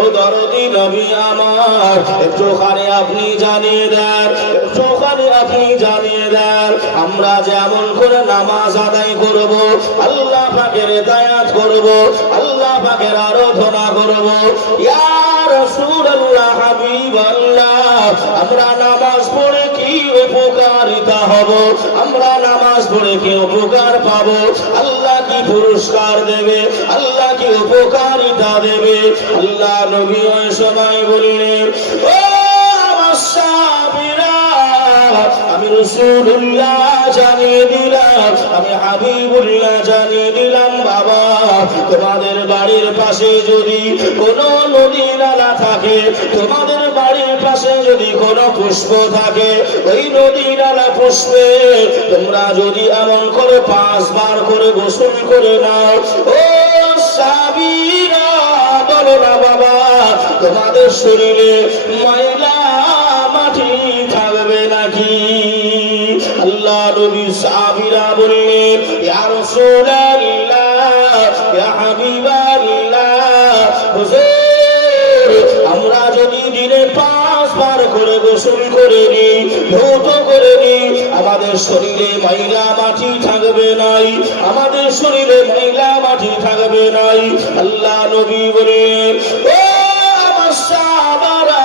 ও দরদি নবী আমার একটুখানি আপনি জানিয়ে দেন একটুখানি আপনি জানিয়ে দেন আমরা যেমন করে নামাজ আদায় করব আল্লাহ পাকের ইবাদত করব আল্লাহ পাকের আরাধনা করব ইয়া রাসূলুল্লাহ হাবিবাল্লাহ আমরা নামাজ পড়ে কি উপকারিতা হব আমরা নামাজ পড়ে কি উপকার পাব আল্লাহ কি পুরস্কার দেবে আল্লাহ কি উপকারিতা দেবে আল্লাহ নবী ওই সময় বললেন ও আমার সাহাবীরা আমি রাসূলুল্লাহ জানিয়ে দিলাম আমি হাবিবুল্লাহ জানিয়ে দিলাম বাবা তোমাদের বাড়ির পাশে যদি কোনো নদী নালা থাকে তোমাদের বাড়ির পাশে যদি কোনো পুষ্প থাকে ওই নদী নালা পুষ্পে তোমরা যদি এমন করে 5 বার করে গোসল করে নাও ও সাহাবীরা বলো না বাবা তোমাদের শরীরে ময়লা মাটি থাকবে নাকি আল্লাহ নবী সাহাবীরা বললেন ইয়া রাসূলুল্লাহ ইয়া হাবিবাল্লাহ হুজুর আমরা যদি দিনে 5 বার করে গোসল করে নিই ধৌত করে নিই আমাদের শরীরে ময়লা মাটি থাকবে নাই আমাদের শরীরে ময়লা মাটি থাকবে নাই আল্লাহ নবী বললেন ও আমার সাহাবারা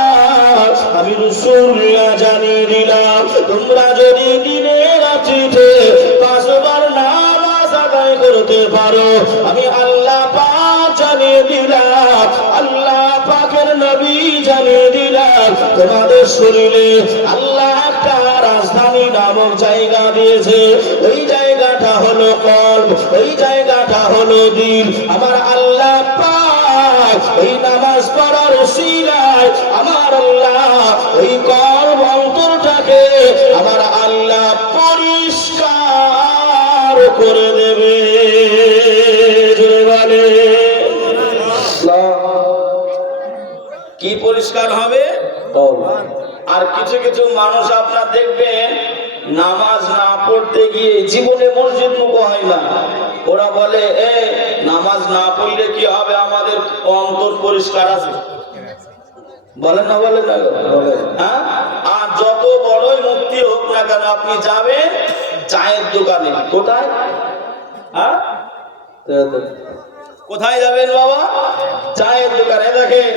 আমি রাসূলুল্লাহ জানিয়ে দিলাম তোমরা যদি দিনে রাত্রিতে 5 বার নামাজ আদায় করতে পারো আমি আল্লাহ পাক জানিয়ে দিলাম আল্লাহ পাকের নবী জানিয়ে দিলাম তোমাদের শরীরে আল্লাহ একটা রাজধানী নামক জায়গা দিয়েছে ওই জায়গাটা হলো কলব ওই জায়গাটা হলো দিল আমার আল্লাহ পাক এই নামাজ পড়ার উসিলায় আমার আল্লাহ ওই কলব অন্তরটাকে আমার আল্লাহ পরিষ্কার করে দেবে জোরে বলে কি পরিষ্কার হবে আর কিছু কিছু মানুষ আপনার দেখবেন নামাজ না পড়তে গিয়ে জীবনে মসজিদ মুখ হয় না ওরা বলে এ নামাজ না পড়লে কি হবে আমাদের অন্তর পরিষ্কার আছে বলেন না বলেন না হ্যাঁ আর যত বড়ই মুক্তি হোক না কেন আপনি যাবেন চায়ের দোকানে কোথায় হ্যাঁ কোথায় যাবেন বাবা চায়ের দোকানে দেখেন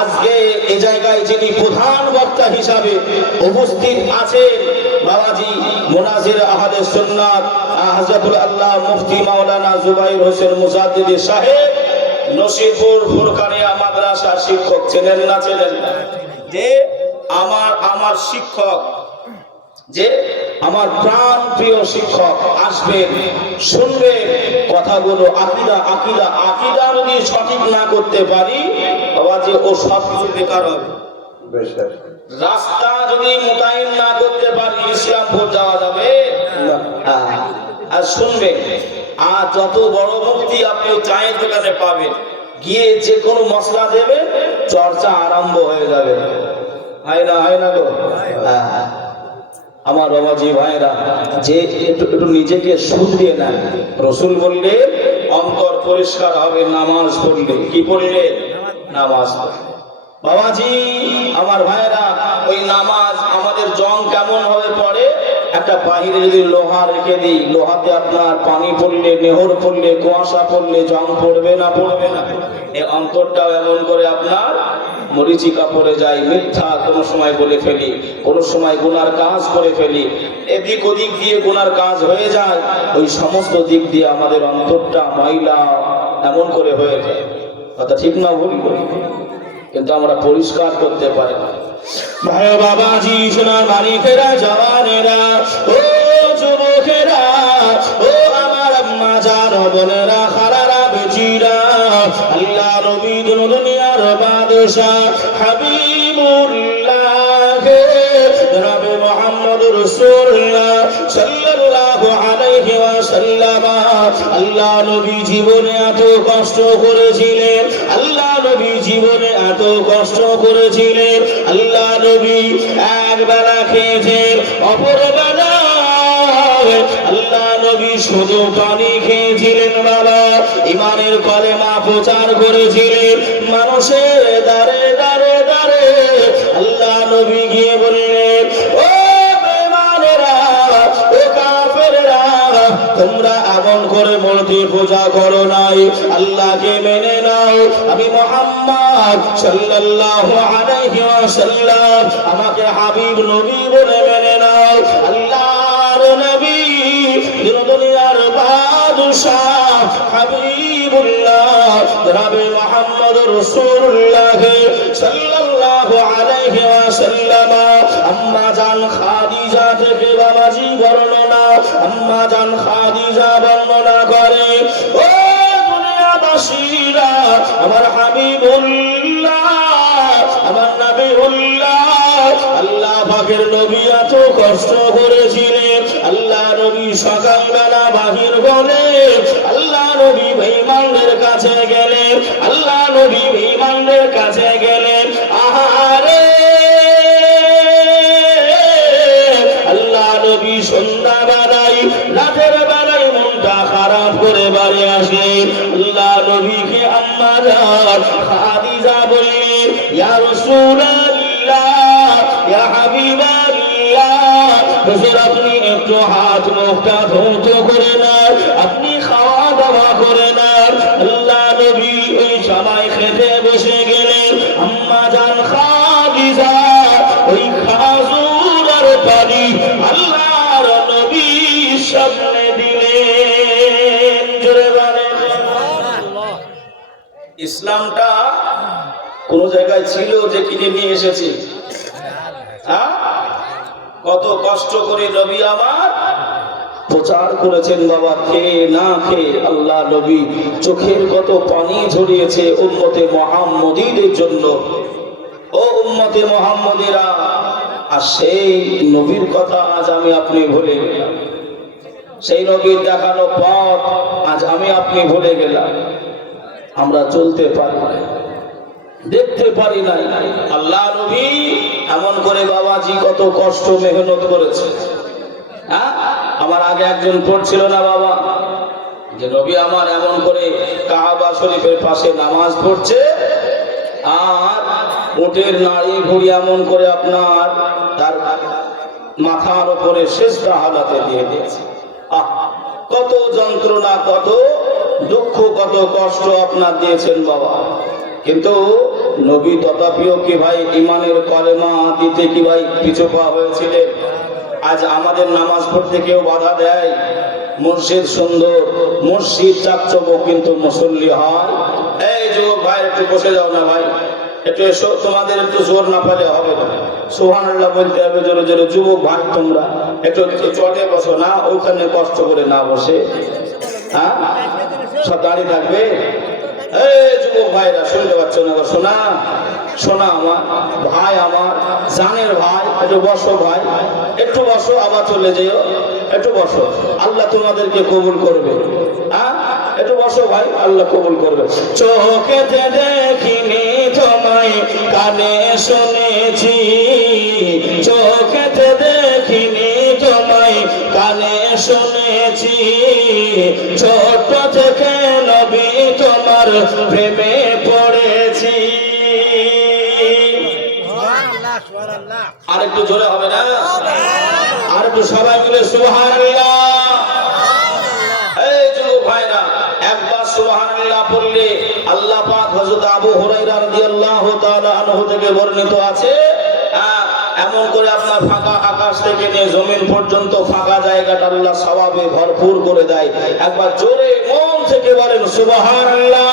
আজকে এই জায়গায় যিনি প্রধান বক্তা হিসাবে উপস্থিত আছেন বাবাজি মুনাজির আহলে সুন্নাত হযরতুল আল্লাহ মুফতি মাওলানা জুবাইর হোসেন মুজাদ্দিদি সাহেব নসিবপুর ফুরকানিয়া মাদ্রাসার শিক্ষক ছিলেন না ছিলেন যে আমার শিক্ষক যে আমার প্রাণ প্রিয় শিক্ষক আসবেন শুনবেন কথাগুলো আকীদা যদি সঠিক না করতে পারি বাবা যে ও সব কিছু বেকার হবে রাস্তা যদি মোতায়েন না করতে পারি ইসলামপুর যাওয়া যাবে আর শুনবেন আর যত বড় মুক্তি আপনি চায়ের দোকানে পাবেন গিয়ে যে কোনো মশলা দেবেন চর্চা আরম্ভ হয়ে যাবে হয় না গো আমার বাবাজি ভাইরা যে একটু নিজেকে শুধরিয়ে নেন রাসূল বললে অন্তর পরিষ্কার হবে নামাজ পড়লে কি পড়লে নামাজ বাবাজি আমার ভাইরা ওই নামাজ আমাদের জং কেমন হবে পড়ে একটা বাহিরে যদি লোহা রেখে দিই লোহাতে আপনার পানি পড়লে নেহর পড়লে কুয়াশা পড়লে জং পড়বে না এই অন্তরটাও এমন করে আপনার মরিচিকা পড়ে যায় মিথ্যা কোনো সময় বলে ফেলি কোনো সময় গুনার কাজ করে ফেলি এদিক ওদিক দিয়ে গুনার কাজ হয়ে যায় ওই সমস্ত দিক দিয়ে আমাদের অন্তরটা ময়লা এমন করে হয়ে যায় কথা ঠিক না ভুল করি, কিন্তু আমরা পরিষ্কার করতে পারি না। ভাই বাবাজি, সোনার মানিকেরা, জওয়ানেরা, ও যুবকেরা, ও আমার আম্মা জান, বোনেরা, খালারা, বেজিরা, আল্লাহ নবী দুনিয়ার বাদশা হাবিবুল্লাহ জনাবে মুহাম্মদুর রাসূলুল্লাহ সাল্লাল্লাহু আলাইহি ওয়াসাল্লাম, আল্লাহ নবী জীবনে এত কষ্ট করেছিলেন, আল্লাহ নবী জীবনে এত কষ্ট করেছিলেন, আল্লাহ নবী এক বেলা খেয়েছেন, অপর বেলা আল্লাহ নবী শুধু পানি খেয়েছিলেন। বাবা ইমানের কলেমা প্রচার করেছিলেন, মানুষের দাঁড়ে দাঁড়ে দাঁড়ে আল্লাহ নবী গিয়ে বললেন, ও বেঈমানেরা, ও কাফেররা, তোমরা এমন করে মূর্তি পূজা করো নাই, আল্লাহকে মেনে নাও। আমি মুহাম্মদ সাল্লাল্লাহু আলাইহি ওয়াসাল্লাম, আমাকে হাবিব নবী বলে মেনে নাও। আল্লাহর নবী দুনিয়ার বাদশাহ হাবিবুল্লাহ জনাবে মুহাম্মদুর রাসূলুল্লাহ সাল্লাল্লাহু আলাইহি ওয়াসাল্লাম, আম্মা জান খাদিজা থেকে বাবাজি বর্ণনা, আম্মা জান খাদিজা বর্ণনা করে, ও দুনিয়াবাসীরা, আমার হাবিবুল্লাহ, আমার নবীউল্লাহ, আল্লাহ পাকের নবী এত কষ্ট করেছিলেন, আল্লাহ নবী সকালবেলা বাহির হলে আল্লাহ নবী বেঈমানদের কাছে গেলেন, আল্লাহ নবী বেঈমানদের কাছে গেলেন, আহারে আল্লাহ নবী সন্ধ্যাবেলায় রাতের বেলায় মনটা খারাপ করে বাড়ি আসেন, আল্লাহ নবীকে আম্মা জান খাদিজা বললেন, ইয়া রাসূলুল্লাহ, ইয়া হাবিবাল্লাহ, হুজুর আপনি একটু হাত মুখটা ধৌত করে নেন, আপনি খাওয়া দাওয়া করে নেন। আল্লাহ নবী ওই সময় খেতে বসে গেলেন, আম্মা জান খাদিজা ওই খাজুর আর পানি আল্লাহর নবী সামনে দিলেন। জোরে বলেন আল্লাহ। ইসলামটা কোন জায়গায় ছিল যে কিনে নিয়ে এসেছে? কত কষ্ট করে নবী আমার প্রচার করেছেন বাবা, খেয়ে না খেয়ে আল্লাহ নবী চোখের কত পানি ঝরিয়েছে উম্মতে মুহাম্মদীদের জন্য। ও উম্মতে মুহাম্মদীরা, আর সেই নবীর কথা আজ আমি আপনি ভুলে গেলাম, সেই নবীর দেখানো পথ আজ আমি আপনি ভুলে গেলাম। আমরা চলতে পারি না, দেখতে পারি না। আল্লাহ নবী এমন করে বাবাজি কত কষ্ট মেহনত করেছে। আমার আগে একজন পড়ছিল না বাবা, যে নবী আমার এমন করে কাবা শরীফের পাশে নামাজ পড়ছে, আর উটের নাড়ি ভুড়ি এমন করে আপনার তার মাথার উপরে শেষটা হালাতে দিয়ে দিয়েছে। কত যন্ত্রণা, কত দুঃখ, কত কষ্ট আপনার দিয়েছেন বাবা। কিন্তু নবী তথাপিও কি ভাই ইমানের কলেমা দিতে কি ভাই পিছু পা হয়েছিলেন? আজ আমাদের নামাজ পড়তে কেউ বাধা দেয়? মসজিদ সুন্দর, মসজিদ চাকচমক, কিন্তু মুসল্লি হয়। এই যুবক ভাই একটু বসে যাও না ভাই, একটু এসো, তোমাদের একটু জোর না পেলে হবে না, সুবহানাল্লাহ বলতে হবে জোরে জোরে। যুবক ভাই তোমরা একটু চটে বসো না, ওইখানে কষ্ট করে না বসে, হ্যাঁ সব দাঁড়িয়ে থাকবে। এই যুবক ভাইরা শুনতে পাচ্ছ না? শোনা শোনা আমার ভাই, আমার জানের ভাই, একটু বসো ভাই, একটু বসো, আবার চলে যেও, একটু বসো, আল্লাহ তোমাদেরকে কবুল করবে। হ্যাঁ একটু বসো ভাই, আল্লাহ কবুল করবে। চোখেতে দেখিনি তোমায়, কানে শুনেছি, চোখেতে দেখিনি তোমায়, কানে শুনেছি, ছোট থেকে নবী তোমার প্রেমে পড়েছি। আর একটু জোরে হবে না? আর একটু সবাই মিলে সুবহানাল্লাহ। এই যুবক ভাইরা, একবার সুবহানাল্লাহ পড়লে আল্লাহ পাক হযরত আবু হুরায়রা রাদিয়াল্লাহু তাআলা আনহু থেকে বর্ণিত আছে, এমন করে আপনার ফাঁকা আকাশ থেকে নিয়ে জমিন পর্যন্ত ফাঁকা জায়গাটা আল্লাহ সওয়াবে ভরপুর করে দেয়। একবার জোরে মন থেকে বলেন সুবহানাল্লাহ।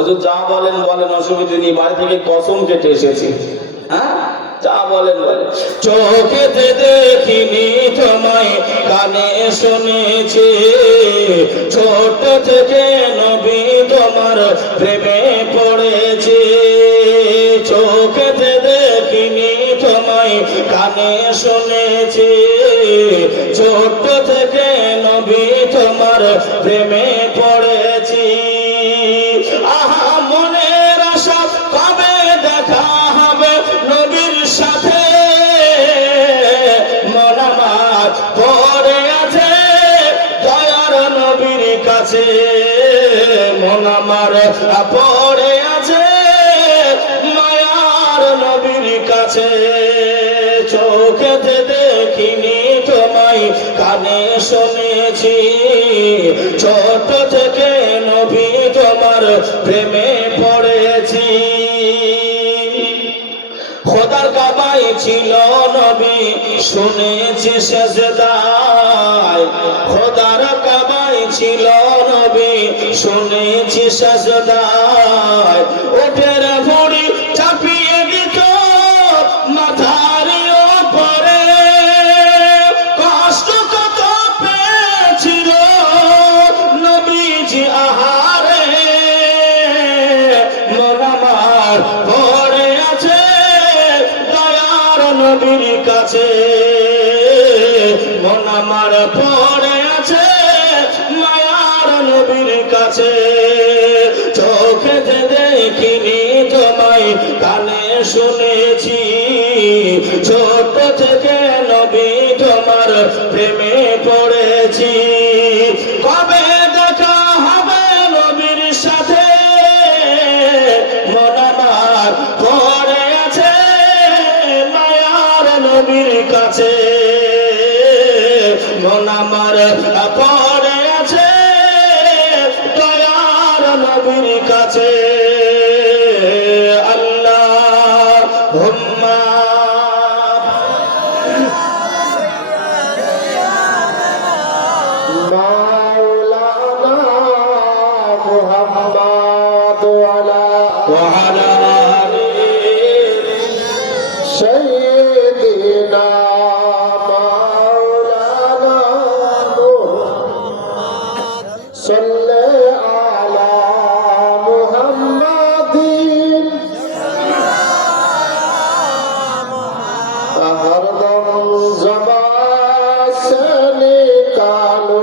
হুজুর যা বলেন বলেন, অসুবিধা নেই, বাড়ি থেকে কসম কেটে এসেছি। হ্যাঁ, যা বলেন বলেন। চোখেতে দেখিনি তোমায়, কানে শুনেছি, ছোট থেকে নবী তোমার প্রেমে পড়েছি। চোখেতে দেখিনি তোমায়, কানে শুনেছি, ছোট থেকে নবী তোমার প্রেমে পড়েছি। আহা মনের আশা কবে দেখা হবে নবীর সাথে, মন আমার পড়ে আছে দয়ার নবীর কাছে, মন আমার পড়ে আছে মায়ার নবীর কাছে। চোখেতে দেখিনি তোমায়, কানে শুনেছি, ছোট থেকে নবী তোমার প্রেমে পড়েছি। খোদার কাবায় ছিল নবী শুনেছি সেজদায়, খোদার কাবায় ছিল নবী শুনেছি সেজদায়। ওঠের ভুঁড়ি চাপিয়ে দিত মাথার উপরে, কষ্ট কত পেয়েছিল নবীজি আহারে, মন আমার পড়ে আছে দয়ার নবীর কাছে, মন আমার পড়ে আছে মায়ার নবীর কাছে। চোখেতে দেখিনি তোমায়, কানে শুনেছি, ছোট থেকে নবী তোমার প্রেমে পড়েছি। কবে দেখা হবে নবীর সাথে, মন আমার পড়ে আছে মায়ার নবীর কাছে, মন আমার পড়ে আছে দয়ার নবীর কাছে। আল্লাহুম্মা মাওলানা মুহাম্মদ ওয়া আলা সাইয়্যিদিনা মাওলানা সাল্লি আলা মুহাম্মাদিন হরদম জবান से निकालो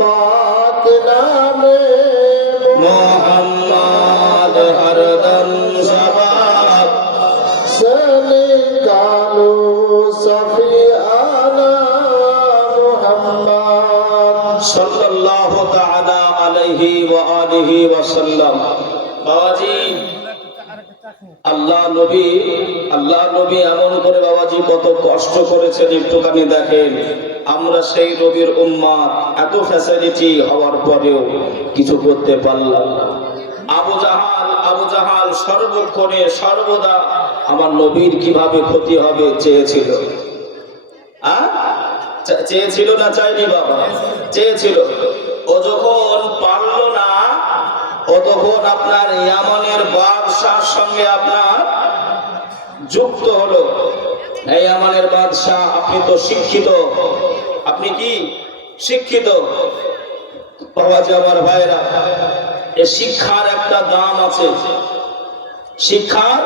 पाक नामे मोहम्मद हरदम सबाब से निकालो सफियाना मुहम्मद सल्लल्लाहु ताला अलैहि व आलिहि वसल्लम। बाबाजी আল্লাহ নবী এমন করে বাবাজি কত কষ্ট করেছেন, একটুখানি দেখেন। আমরা সেই নবীর উম্মত, এত ফ্যাসিলিটি হওয়ার পরেও কিছু করতে পারলাম না। আবু জাহাল সর্বক্ষণে সর্বদা আমার নবীর কিভাবে ক্ষতি হবে চেয়েছিল। চেয়েছিল না চাইনি বাবা? চেয়েছিল। ও যখন পারলো না, ও তখন আপনার ইয়ামানের বাদশার সঙ্গে আপনার যুক্ত হলো। এই ইয়ামানের বাদশা, আপনি তো শিক্ষিত, আপনি কি শিক্ষিত বাবাজি আমার ভাইরা, এ শিক্ষার একটা দাম আছে, শিক্ষার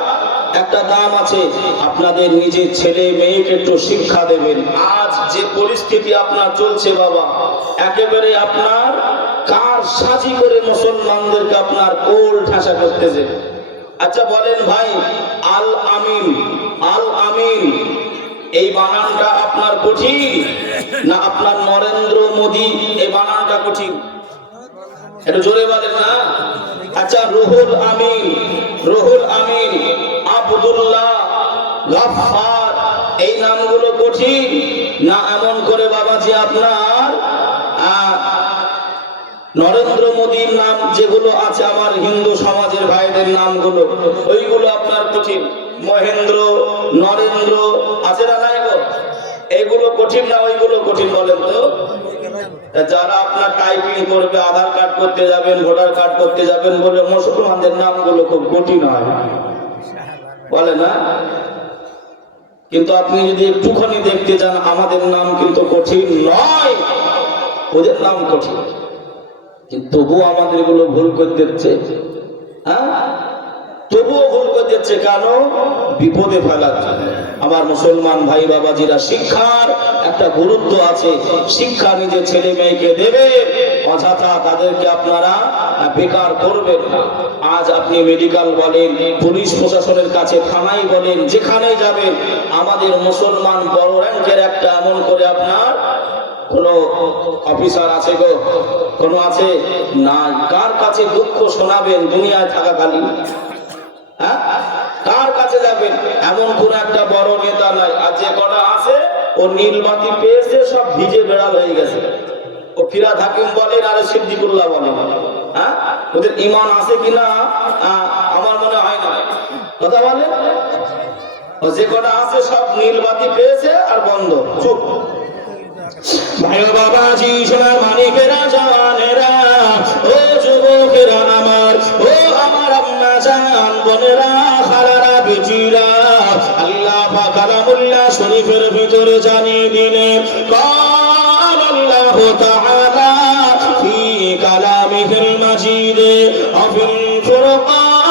একটা দাম আছে। আপনাদের নিজের ছেলে মেয়েকে একটু শিক্ষা দেবেন। আজ যে পরিস্থিতি আপনার চলছে বাবা, একেবারে আপনার কার সাজি করে মুসলমানদেরকে আপনার কোল ঠাসা করতেছে। আচ্ছা বলেন ভাই, আল আমিন এই বানানটা আপনার কঠিন না আপনার নরেন্দ্র মোদী এই বানানটা কঠিন? একটু জোরে বলেন না। আচ্ছা রুহুল আমিন, আব্দুল্লাহ, গাফফার এই নামগুলো কঠিন না এমন করে বাবাজি আপনার নরেন্দ্র মোদীর নাম যেগুলো আছে আমার হিন্দু সমাজের ভাইদের নামগুলো, ওইগুলো আপনার কঠিন? মহেন্দ্র, নরেন্দ্র আছে না নাই গো? এইগুলো কঠিন না ওইগুলো কঠিন বলেন তো? যারা আপনার টাইপিং করবে, আধার কার্ড করতে যাবেন, ভোটার কার্ড করতে যাবেন বলে মুসলমানদের নামগুলো খুব কঠিন হয়, বলে না? কিন্তু আপনি যদি একটুখানি দেখতে চান, আমাদের নাম কিন্তু কঠিন নয়, ওদের নাম কঠিন, কিন্তু তবুও আমাদের এগুলো ভুল করে দিচ্ছে। হ্যাঁ, তবুও ভুল করে দিচ্ছে কেন? বিপদে ফেলার জন্য। আমার মুসলমান ভাই বাবাজিরা, শিক্ষার একটা গুরুত্ব আছে। শিক্ষা নিজের ছেলে মেয়েকে দেবে, অযথা তাদেরকে আপনারা বেকার করবেন না। আজ আপনি মেডিকেল বলেন, পুলিশ প্রশাসনের কাছে, থানায় বলেন, যেখানে যাবেন, আমাদের মুসলমান বড় র্যাঙ্কের একটা এমন করে আপনার কোন অফিসার আছে গো? কোন আছে না? কার কাছে দুঃখ শোনাবেন দুনিয়ায় থাকাকালীন? হ্যাঁ, কার কাছে যাবেন? এমন কোন একটা বড় নেতা নাই। আর যে কটা আছে, ও নীলবাতি পেয়েছে, সব ভিজে বেড়াল হয়ে গেছে। ও ফিরাদ হাকিম বলেন আর সিদ্দিকুল্লাহ বলেন, হ্যাঁ, ওদের ইমান আছে কিনা আমার মনে হয় না। কথা বলেন, ও যে কটা আছে সব নীলবাতি পেয়েছে আর বন্ধ, চুপ। ভাই বাবাজি, সোনার মানিকেরা, জওয়ানেরা, ও যুবকেরা আমার, ও আমার আম্মা জান, বোনেরা, খালারা, বেটিরা, আল্লাহ পাক কালামুল্লাহ শরীফের ভিতরে জানিয়ে দিলেন, قال الله تعالى في كلامه المجيد وفي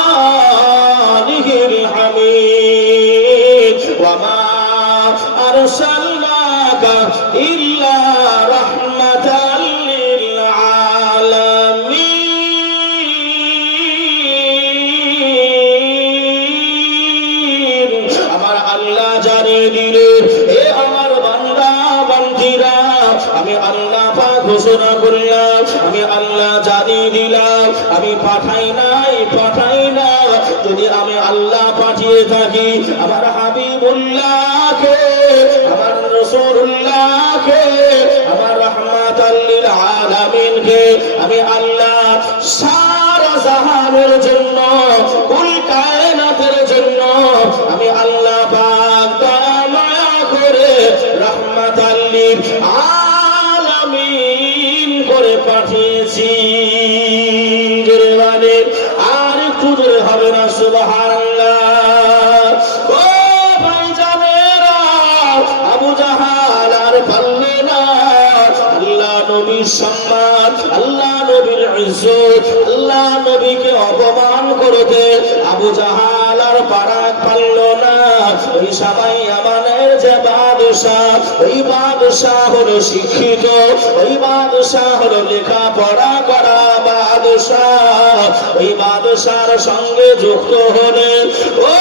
الفرقانه الحميد وما أرسلناك إلا رحمة للعالمين। আমার আল্লাহ জানিয়ে দিলেন, এ আমার বান্দা বান্দীরা, আমি আল্লাহ পাক ঘোষণা করলাম, আমি আল্লাহ জানিয়ে দিলাম, আমি পাঠাই না। যদি আমি আল্লাহ পাঠিয়ে থাকি আমার হাবিবুল্লাহকে, আমার রাসূলুল্লাহকে, আমার রাহমাতাল লিল আলামিনকে, আমি আল্লাহ সারা জাহানের জন্য, কুল কায়নাতের জন্য, আমি আল্লাহ পাক দয়া মায়া করে রাহমাতাল লিল আলামিন করে পাঠিয়েছি। জোরে বলেন, আর একটু জোরে হবে না সুবহানাল্লাহ। ও ভাইজানেরা, আবু জাহাল আর পারল না। আল্লাহ নবীর সম্মান, আল্লাহ নবীর ইজ্জত, আল্লাহ নবীকে অপমান করতে আবু জাহাল আর পারল না। ওই সময় আমাদের যে বাদশাহ, ওই বাদশাহ হলো শিক্ষিত, ওই বাদশাহ হলো লেখাপড়া করা বাদশাহ। ওই বাদশার সঙ্গে যুক্ত হলেন, ও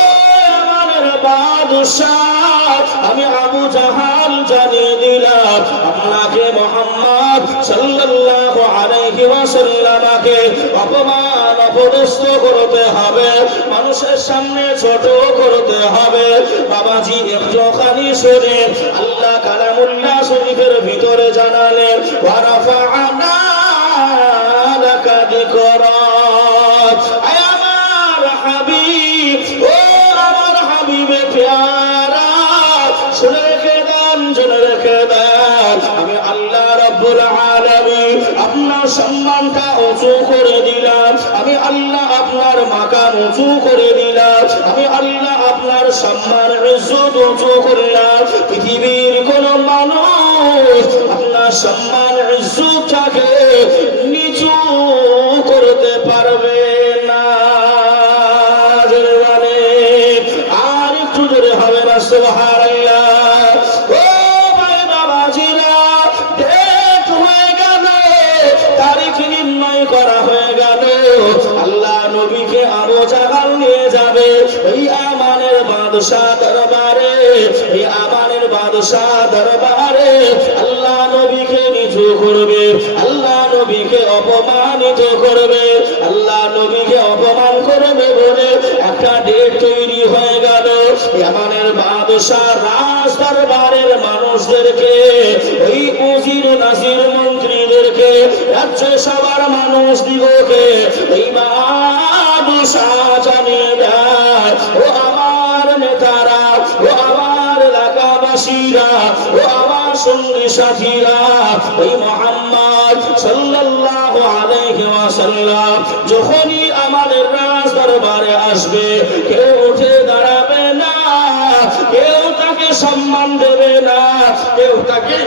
আমাদের বাদশাহ, আমি আবু জাহাল জানিয়ে দিলাম, আপনাকে মুহাম্মদ সাল্লাল্লাহু আলাইহি ওয়াসাল্লামকে অপমান অপদস্থ করতে হবে, মানুষের সামনে ছোট করতে হবে। বাবাজি একটুখানি শুনে আল্লাহ কালামুল্লাহ শরীফের ভিতরে জানালেন, ওয়া রাফা'না লাকা যিকরাক। আয় আমার হাবিব, ও আমার হাবিবে প্যারা, শুনে রেখে দেন, শুনে রেখে দেন, আমি আল্লাহ রাব্বুল আলামিন আপনার সম্মানটা উঁচু করে দিলাম, আমি আল্লাহ আপনার মাকাম উঁচু করে দিলাম, আমি আল্লাহ আপনার সম্মান ইজ্জত উঁচু করলাম। পৃথিবীর কোন মানুষ আপনার সম্মান ইজ্জতটাকে নিচু করতে পারবে না। আর একটু জোরে হবে না সুবহানাল্লাহ। ও ভাই বাবাজিরা, ডেট হয়ে গেল, তারিখ নির্ণয় করা হয়ে গেল। আল্লাহ নবীকে আবু জাহাল নিয়ে যাবে এই আমানের বাদশাহ দরবারে, এই আমানের বাদশাহ দরবারে। আল্লাহ নবীকে নিচু করবে, আল্লাহ নবীকে অপমানিত করবে, আল্লাহ নবীকে অপমান করবে বলে একটা ডেট তৈরি হয়ে গেল। ইয়ামানের বাদশাহ রাজ দরবারের মানুষদেরকে, ওই উজির নাজির মন্ত্রীদেরকে, রাজ্য সভার মানুষ দিগকে এই বাদশাহ জানিয়ে দেয়, ও আমার নেতারা, ও আমার এলাকাবাসীরা, ও আমার সঙ্গী সাথীরা, ওই মুহাম্মদ সাল্লাল্লাহু আলাইহি ওয়াসাল্লাম যখনই আমাদের রাজ দরবারে আসবে, কেউ উঠে দাঁড়াবে না, কেউ তাকে সম্মান দেবে না, কেউ তাকে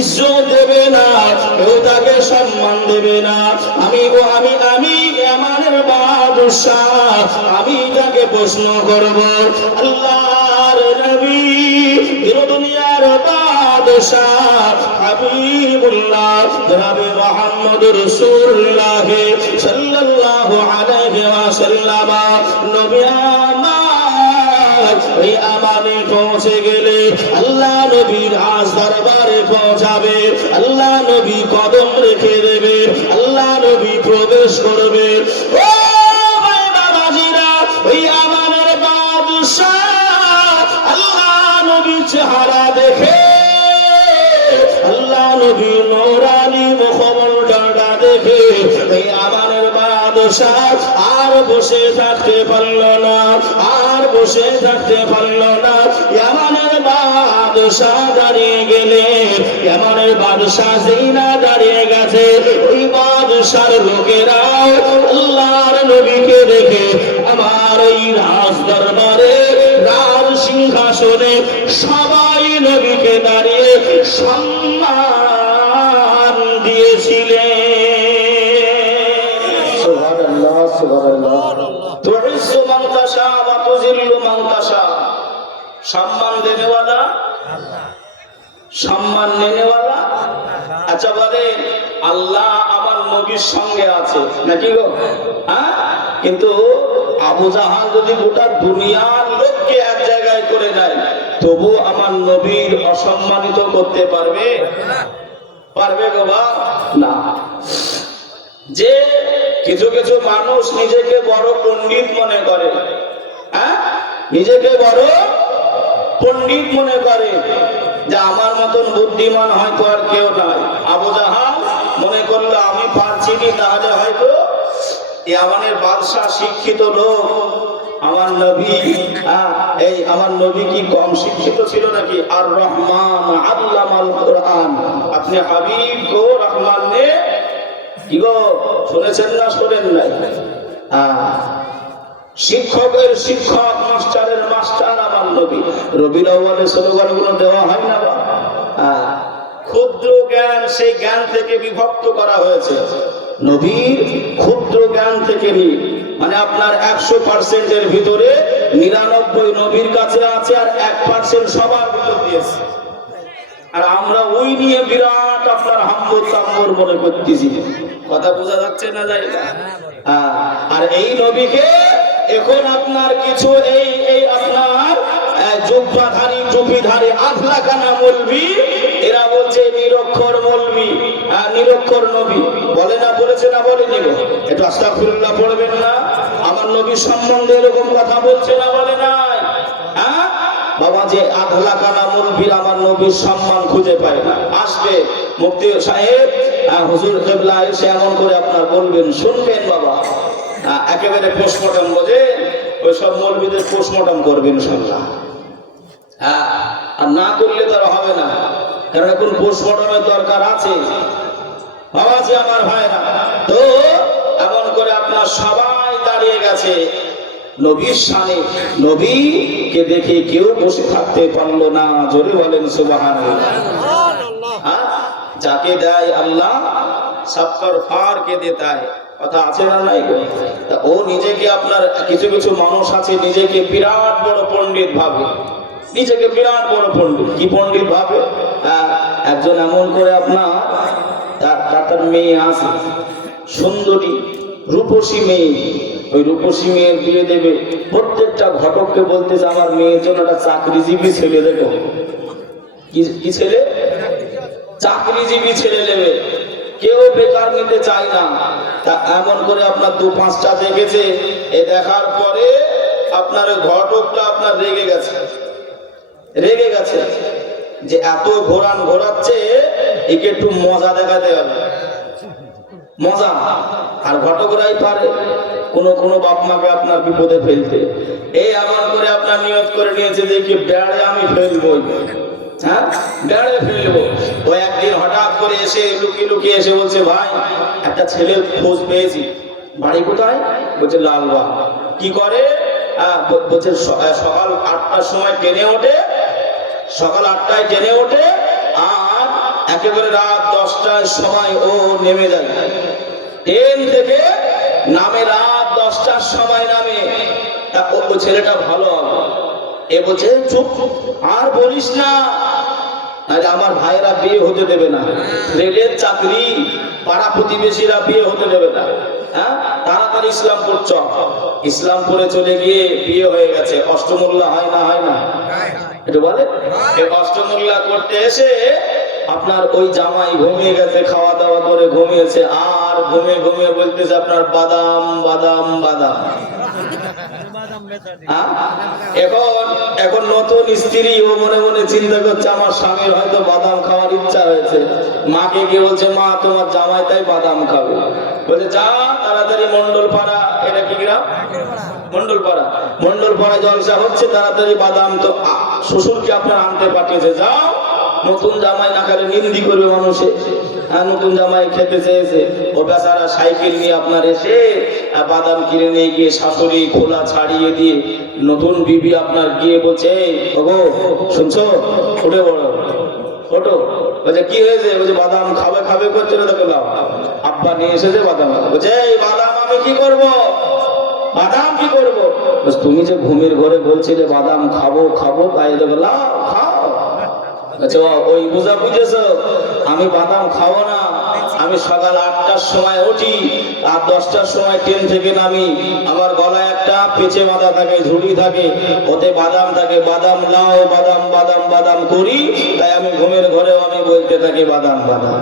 ইজ্জত দেবে না, কেউ তাকে সম্মান দেবে না। আমি আমানের বাদশাহ, আমি তাকে প্রশ্ন করব, আল্লাহর নবী, দুনিয়ার বাদশাহ হাবিবুল্লাহ জনাবে মুহাম্মদ রাসূলুল্লাহ সাল্লাল্লাহু আলাইহি ওয়াসাল্লাম, নবী আমার ওই আমানে পৌঁছে গেলে আল্লাহ নবীর রাজ দরবারে পৌঁছাবে, আল্লাহ নবী কদম রেখে দেবে, আল্লাহ নবী প্রবেশ করবে। ও ভাই বাবাজিরা, ওই আমানের বাদশাহ আল্লাহ নবীর চেহারা দেখে, আল্লাহ নবী নূরানি মুখমণ্ডলটা দেখে এই আমানের বাদশাহ আর বসে থাকতে পারল না, আর বসে থাকতে পারল না। আমানের বাদশাহ দাঁড়িয়ে গেলে, আমানের বাদশাহ যেই না দাঁড়িয়ে গেছে, ওই বাদশার লোকেরাও আল্লাহর নবীকে দেখে আমার এই রাজ দরবারে রাজ সিংহাসনে সবাই নবীকে দাঁড়িয়ে সম্মান দিয়েছিলেন। সুবহানাল্লাহ, সুবহানাল্লাহ। তুইজ্জু মান তাশা ওয়া তুযিল্লু মান তাশা। সম্মান দেনেওয়ালা আল্লাহ, সম্মান নেনেওয়ালা আল্লাহ। আচ্ছা বলেন, আল্লাহ আমার নবীর সঙ্গে আছে নাকি গো? হ্যাঁ, কিন্তু আবু জাহাল যদি গোটা দুনিয়ার লোককে এক জায়গায় করে নেয়, তবু আমার নবীর অসম্মানিত করতে পারবে? পারবে গো বা না? যে কিছু কিছু মানুষ নিজেকে বড় পণ্ডিত মনে করে, হ্যাঁ, নিজেকে বড় পণ্ডিত মনে করে, যে আমার মতন বুদ্ধিমান হয়তো আর কেউ নাই। আবু জাহাল মনে করলো আমি পারছি না, তাহলে হয়তো আমাদের বাদশাহ শিক্ষিত লোক, আমার নবী, এই আমার নবী কি কম শিক্ষিত ছিল নাকি? আর রহমান আল্লামাল কোরআন, আপনি হাবিব গো রহমান নে কি গো শুনেছেন না শোনেন নাই? শিক্ষকের শিক্ষক, মাস্টারের মাস্টার আমার নবী। রবিউল আউয়ালের স্লোগানগুলো দেওয়া হয় না বা? ক্ষুদ্র জ্ঞান, সেই জ্ঞান থেকে বিভক্ত করা হয়েছে। নবীর ক্ষুদ্র জ্ঞান থেকে নিয়ে, মানে আপনার 100%-এর ভিতরে 99 নবীর কাছে আছে, আর 1% সবার ভিতর দিয়েছে। আর আমরা ওই নিয়ে বিরাট আপনার হাম্বর তাম্বর মনে করতেছি। কথা বোঝা যাচ্ছে না? যাই না? আর এই নবীকে এখন আপনার কিছু এই আপনার জুব্বাধারী টুপিধারী আধলাখানা মৌলবি, এরা বলছে নিরক্ষর মৌলবি, নিরক্ষর নবী। বলে না, বলেছে না বলেনি গো? একটু আস্তাগফিরুল্লাহ পড়বেন না? আমার নবীর সম্বন্ধে এরকম কথা বলছে না, বলে নাই? হ্যাঁ বাবা, যে আধলাখানা মৌলবি আমার নবীর সম্মান খুঁজে পায় না। আসবে মুফতি সাহেব, হুজুর কিবলা এসে এমন করে আপনার বলবেন, শুনবেন বাবা, একেবারে পোস্টমর্টম বোঝে, ওই সব মৌলবীদের পোস্টমর্টম করবেন ইনশাআল্লাহ। হ্যাঁ, আর না করলে তারা হবে না, কারণ এখন পোস্টমর্টমের দরকার আছে বাবাজি আমার ভাইরা। তো এমন করে আপনার সবাই দাঁড়িয়ে গেছে নবীর শানে, নবীকে দেখে কেউ বসে থাকতে পারলো না। জোরে বলেন সুবহানাল্লাহ। যাকে দেয় আল্লাহ সবকর ফার কে দেতা है, কথা আছে না নাই গো? ও নিজেকে, আপনার কিছু কিছু মানুষ আছে নিজেকে বিরাট বড় পণ্ডিত ভাবে, নিজেকে বিরাট বড় পণ্ডিত। কি পণ্ডিত ভাবে? একজন এমন করে আপনার তার মেয়ে আছে সুন্দরী রূপসী মেয়ে, ওই রূপসী মেয়ের বিয়ে দেবে। প্রত্যেকটা ঘটককে বলতেছে আমার মেয়ের জন্য একটা চাকরিজীবী ছেলে দেখো। কি ছেলে? চাকরিজীবী ছেলে নেবে, কেউ বেকার নিতে চায় না। তা এমন করে আপনার 2-5টা দেখেছে, এ দেখার পরে আপনার ঘটকটা আপনার রেগে গেছে যে এত ঘোরাচ্ছে, একে একটু মজা দেখাতে হবে, মজা। আর ঘটকরাই পারে কোনো বাপ মাকে আপনার বিপদে ফেলতে। এই এমন করে আপনার নিয়ত করে নিয়েছে যে কি বেড়ে আমি ফেলবই। হ্যাঁ বেড়ে ফেলবো। ও একদিন হঠাৎ করে এসে লুকিয়ে লুকিয়ে এসে বলছে, ভাই একটা ছেলের খোঁজ পেয়েছি, বাড়ি কোথায়? বলছে লালবাগ। কি করে? বলছে সকাল 8টার সময় ট্রেনে ওঠে, সকাল 8টায় ট্রেনে ওঠে, আর একেবারে রাত 10টার সময় ও নেমে যায়। ট্রেন থেকে নামে রাত 10টার সময় নামে। ও ছেলেটা ভালো হবে। এ বলছে চুপ, আর বলিস না, আরে আমার ভাইয়েরা বিয়ে হতে দেবে না, রেলের চাকরি, পাড়া প্রতিবেশীরা বিয়ে হতে দেবে না। হ্যাঁ, তাড়াতাড়ি ইসলামপুর চ। ইসলামপুরে চলে গিয়ে বিয়ে হয়ে গেছে। অষ্টমোল্লা হয় না? হয় না? একটু বলে। এই অষ্টমোল্লা করতে এসে আপনার ওই জামাই ঘুমিয়ে গেছে, খাওয়া দাওয়া করে ঘুমিয়েছে, আর ঘুমিয়ে ঘুমিয়ে বলতেছে আপনার বাদাম বাদাম বাদাম। এখন নতুন স্ত্রী, ও মনে মনে চিন্তা করছে আমার স্বামীর হয়তো বাদাম খাওয়ার ইচ্ছা হয়েছে। মাকে গিয়ে বলছে, মা তোমার জামাই তাই বাদাম খাবে। বলছে যা তাড়াতাড়ি মন্ডলপাড়া, এটা কি গ্রাম? মন্ডলপাড়া। মন্ডলপাড়া জলসা হচ্ছে, তাড়াতাড়ি বাদাম তো শ্বশুরকে আপনার আনতে পাঠিয়েছে, যাও। নতুন জামাই না খেলে নিন্দি করবে মানুষে। নতুন জামাই খেতে চেয়েছে, ও বেচারা সাইকেল নিয়ে আপনার এসে বাদাম কিনে নিয়ে গিয়ে শাশুড়ি খোলা ছাড়িয়ে দিয়ে নতুন বিবি আপনার গিয়ে বলছে, ওগো শুনছো, উঠে বড় ওটো। বলছে কি হয়েছে? বলছে বাদাম খাবে খাবে করছিল, দেখো লাও আব্বা নিয়ে এসেছে বাদাম। বলছে এই বাদাম আমি কি করব? বাদাম কি করব? তুমি যে ঘুমের ঘরে বলছিলে বাদাম খাবো খাবো, তাই দেখো লাও খাও। আচ্ছা ওই বোঝা বুঝেছো? আমি বাদাম খাবো না, আমি সকাল 8টার সময় উঠি, আর 10টার সময় ট্রেন থেকে নামি। আমার গলায় একটা পেঁচে বাঁধা থাকে, ঝুড়ি থাকে, ওতে বাদাম থাকে, বাদাম লাও বাদাম বাদাম বাদাম করি, তাই আমি ঘুমের ঘরেও আমি বলতে থাকি বাদাম বাদাম।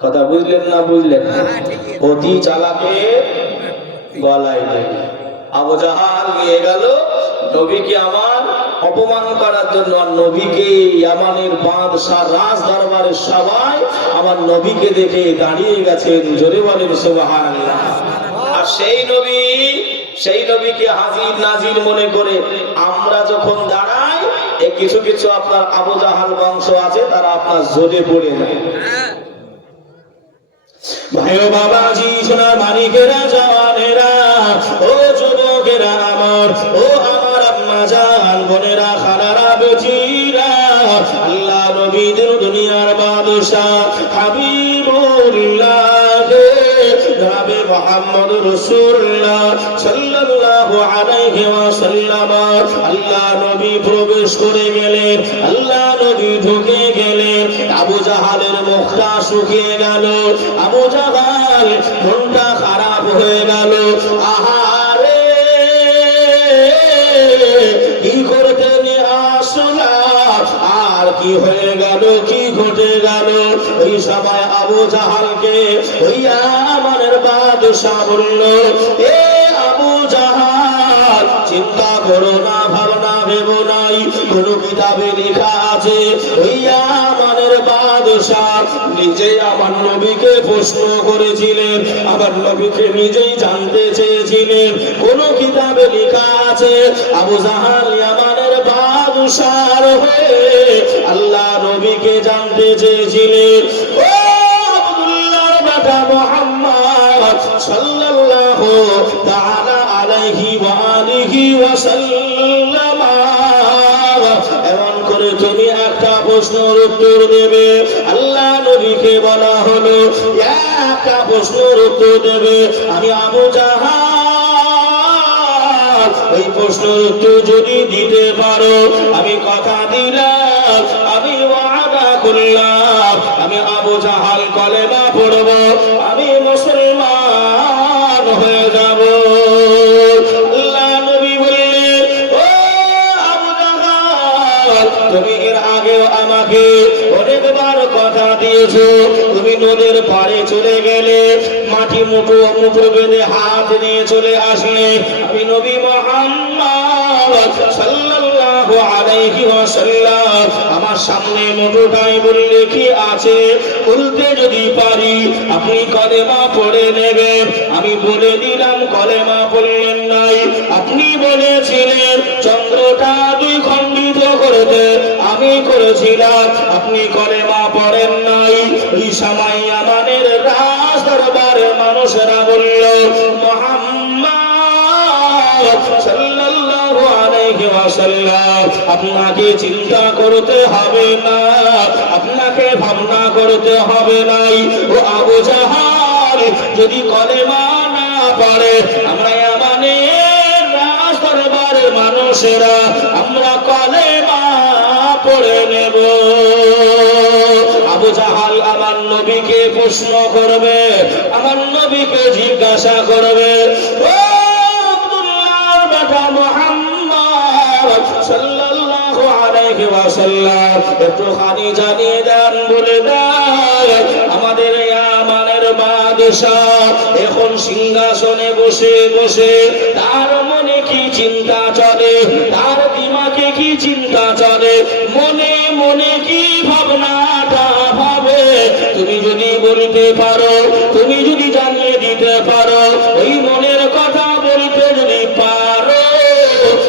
কথা বুঝলেন না? বুঝলেন? অতি চালাকে গলায় লাগে। আবু জাহাল নিয়ে গেল নবীকে আমার অপমান করার জন্য। আর নবীকে ইয়ামানের বাদশাহ রাজ দরবারের সবাই আমার নবীকে দেখে দাঁড়িয়ে গেছেন। জোরে বলেন সুবহানাল্লাহ। আর সেই নবীকে হাজির নাজির মনে করে আমরা যখন দাঁড়াই, কিছু কিছু আপনার আবু জাহাল বংশ আছে, তারা আপনার জোরে পড়ে যায়। ভাইও বাবাজি, সোনার মানিকেরা, জওয়ানেরা, ও যুবকেরা আমার, ও আমার আম্মা জান, বোনেরা, খালারা, বেটিরা, আল্লাহ নবীদের দুনিয়ার বাদশাহ হাবিবুল্লাহ জনাবে মুহাম্মদ রাসূলুল্লাহ সাল্লাল্লাহু আলাইহি ওয়াসাল্লাম, আল্লাহ নবী প্রবেশ করে গেলেন, আল্লাহ নবী ঢুকে গেলেন। আবু জাহালের মুখটা শুকিয়ে গেল, আবু জাহাল মনটা খারাপ হয়ে গেল। আহারে কি করতে নিয়ে আসলাম, আর কি হয়ে গেল, কি ঘটে গেল? ওই সময় আবু জাহালকে ওই ইয়ামানের বাদশা বলল, এ আবু জাহাল, চিন্তা করো না, ভাবনা ভেবো নাই, কোন কিতাবে লেখা আছে ওই ইয়ামানের বাদশা নিজে আমার নবীকে প্রশ্ন করেছিলেন, আমার নবীকে নিজেই জানতে চেয়েছিলেন। কোন কিতাবে লেখা আছে আবু জাহাল ইয়ামানের বাদশার হয়ে আল্লাহ নবীকে জানতে চেয়েছিলেন। ও আব্দুল্লাহর বেটা মুহাম্মদ সাল্লাল্লাহু তাআলা আলাইহি ওয়া আলিহি ওয়াসাল্লাম, এমন করে তুমি একটা প্রশ্নের উত্তর দেবে। আল্লাহ নবীকে বলা হলো একটা প্রশ্নের উত্তর দেবে। আমি আবু জাহাল, ওই প্রশ্নের উত্তর যদি দিতে পারো, আমি কথা দিলাম, আমি ওয়াদা করলাম, আমি আবু জাহাল কলেমা পড়ব, আমি মুসলমান হয়ে যাব। আল্লাহ নবী বললেন, ও আবু জাহাল, তুমি এর আগেও আমাকে অনেকবার কথা দিয়েছো, তুমি নদীর পাড়ে চলে গেলে, মাটি মুঠো মুঠো বেঁধে হাত নিয়ে চলে আসলে, আমি নবী মুহাম্মদ সাল্লাল্লাহু সাল্লাল্লাহু আলাইহি ওয়াসাল্লাম আমার সামনে মোটরটাই বললে কি আছে বলতে যদি পারি আপনি কলেমা পড়ে নেবেন। আমি বলে দিলাম কলেমা পড়লেন নাই, আপনি বলেছিলেন চন্দ্রটা দুই খণ্ডিত করতে, আমি করেছিলাম, আপনি কলেমা পড়েন নাই। ওই সময় আমাদের রাজ দরবারের মানুষেরা বলল মুহাম্মদ সাল্লাল্লাহু আলাইহি ওয়াসাল্লাম আপনাকে চিন্তা করতে হবে না, আপনাকে ভাবনা করতে হবে নাই। ও আবু জাহাল যদি কলেমা না পড়ে আমরা আমাদের রাজ দরবারের মানুষেরা আমরা কলেমা পড়ে নেব। আবু জাহাল আমার নবীকে প্রশ্ন করবে, আমার নবীকে জিজ্ঞাসা করবে, ও আব্দুল্লাহর বেটা মুহাম্মদ সাল্লাল্লাহু আলাইহি ওয়াসাল্লাম একটুখানি জানিয়ে দেন, বলে দেন আমাদের ইয়ামানের বাদশাহ এখন সিংহাসনে বসে বসে তার মনে কি চিন্তা চলে, তার দিমাগে কি চিন্তা চলে, মনে মনে কি ভাবনাটা ভাবে। তুমি যদি বলতে পারো, তুমি যদি জানিয়ে দিতে পারো, ওই মনের কথা বলতে যদি পারো,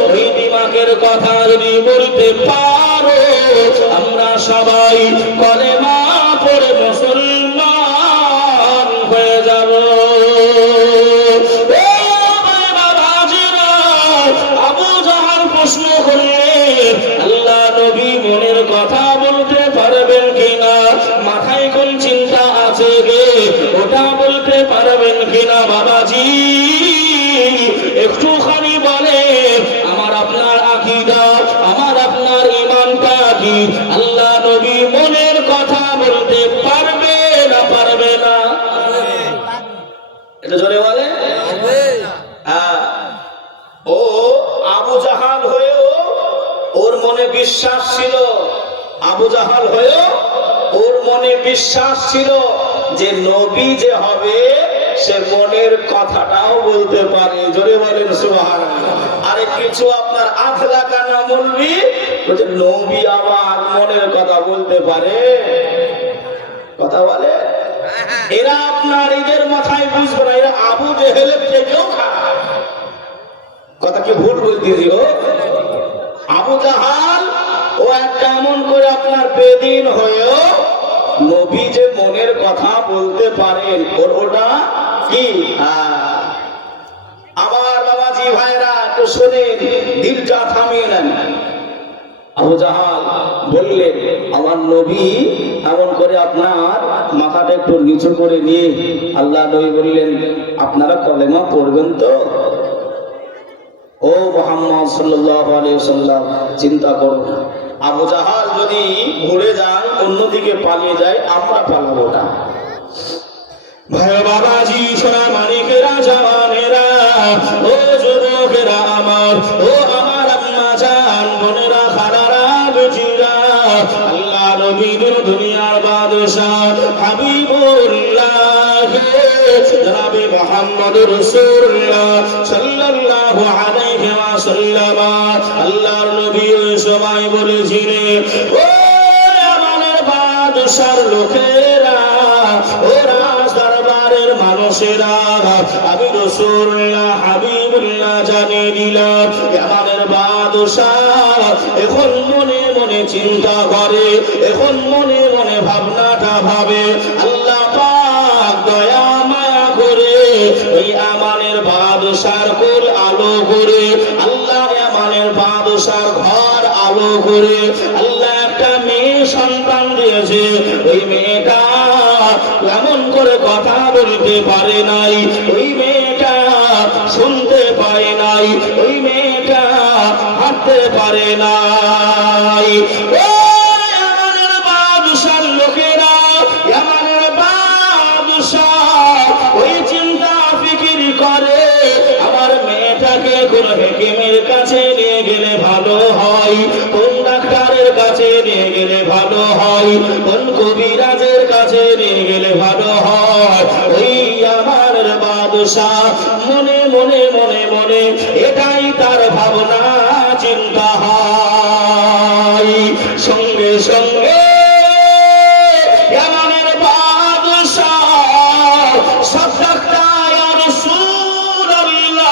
ওই দিমাগের কথা যদি বলতে পারো, আমরা সবাই কলেমা পড়ে মুসলমান হয়ে যাব। আবু জাহাল প্রশ্ন করলেন আল্লাহ নবী মনের কথা বলতে পারবেন কিনা, মাথায় কোন চিন্তা আছে গে ওটা বলতে পারবেন কিনা বাবাজি একটুখানি বলে। আমার আপনার আকীদা, আমার আপনার ঈমানটা কি আল্লাহ নবী মনের কথা বলতে পারবে না পারবে না? এটা জোরে বলে। হ্যাঁ, ও আবু জাহাল হয়েও ওর মনে বিশ্বাস ছিল, আবু জাহাল হয়েও ওর মনে বিশ্বাস ছিল যে নবী যে হবে সে মনের কথাটাও বলতে পারে। জোরে বলেন সুবহানাল্লাহ। আরে কিছু আপনার আধলা কানা মৌলবি বলছে নবী আবার মনের কথা বলতে পারে, কথা বলে। এরা আপনার এদের মাথায় বুঝবে না, এরা আবু জেহেলের থেকেও খারাপ। কথা কি ভুল বলতেছি? ও আবু জাহাল ও একটা এমন করে আপনার বেদিন হয়েও নবী যে মনের কথা বলতে পারেন ওটা কি? আমার বাবাজি ভাইরা তো শুনে দিলটা থামিয়ে নেন। আবু জাহাল বললেন আমার নবী এমন করে আপনার মাথাটা একটু নিচু করে নিয়ে আল্লাহ নবী বললেন আপনারা কলেমা পড়বেন তো? ও মুহাম্মদ সাল্লাল্লাহু আলাইহি ওয়াসাল্লাম চিন্তা করুন, আবু জাহাল যদি ঘুরে যান অন্যদিকে পালিয়ে যায় আমরা পালাবো না। ভাই বাবাজি সোনা মানিকেরা জওয়ানেরা ও যুবকেরা আমার, ও আমার আম্মা জান বোনেরা খালারা বেজিরা, আল্লাহ নবীর দুনিয়ার বাদশাহ হাবিবুল্লাহ জনাবে মুহাম্মদ রাসূলুল্লাহ সাল্লাল্লাহু আলাইহি ওয়াসাল্লাম আল্লাহর নবী ওই সময় বলেছিলেন ও আমাদের বাদশার লোকেরা, ও রাজ দরবারের মানুষেরা, আমি রাসূলুল্লাহ হাবিবুল্লাহ জানিয়ে দিলাম আমাদের বাদশাহ এখন মনে মনে চিন্তা করে, এখন মনে মনে ভাবনাটা ভাবে। আল্লাহ পাক দয়া মায়া করে ওই আমানের বাদশার কোল আলো করে, আল্লাহ আমানের বাদশার ঘর আলো করে আল্লাহ একটা মেয়ে সন্তান দিয়েছে। ওই মেয়েটা এমন করে কথা বলতে পারে নাই, ওই মেয়েটা শুনতে পায় নাই, ওই মেয়েটা হাঁটতে পারে নাই। ও আমাদের বাদশার লোকেরা, আমাদের বাদশাহ ওই চিন্তা ফিকির করে আমার মেয়েটাকে কোন হাকিমের কাছে নিয়ে গেলে ভালো হয়, কোন ডাক্তারের কাছে নিয়ে গেলে ভালো হয়, কোন কবিরাজের কাছে নিয়ে গেলে ভালো হয়। ওই আমার বাদশাহ মনে মনে মনে মনে এটাই তার ভাবনা চিন্তা হয়। সঙ্গে ইয়ামানের বাদশাহ সাদ্দাকটা ইয়া রাসূলুল্লাহ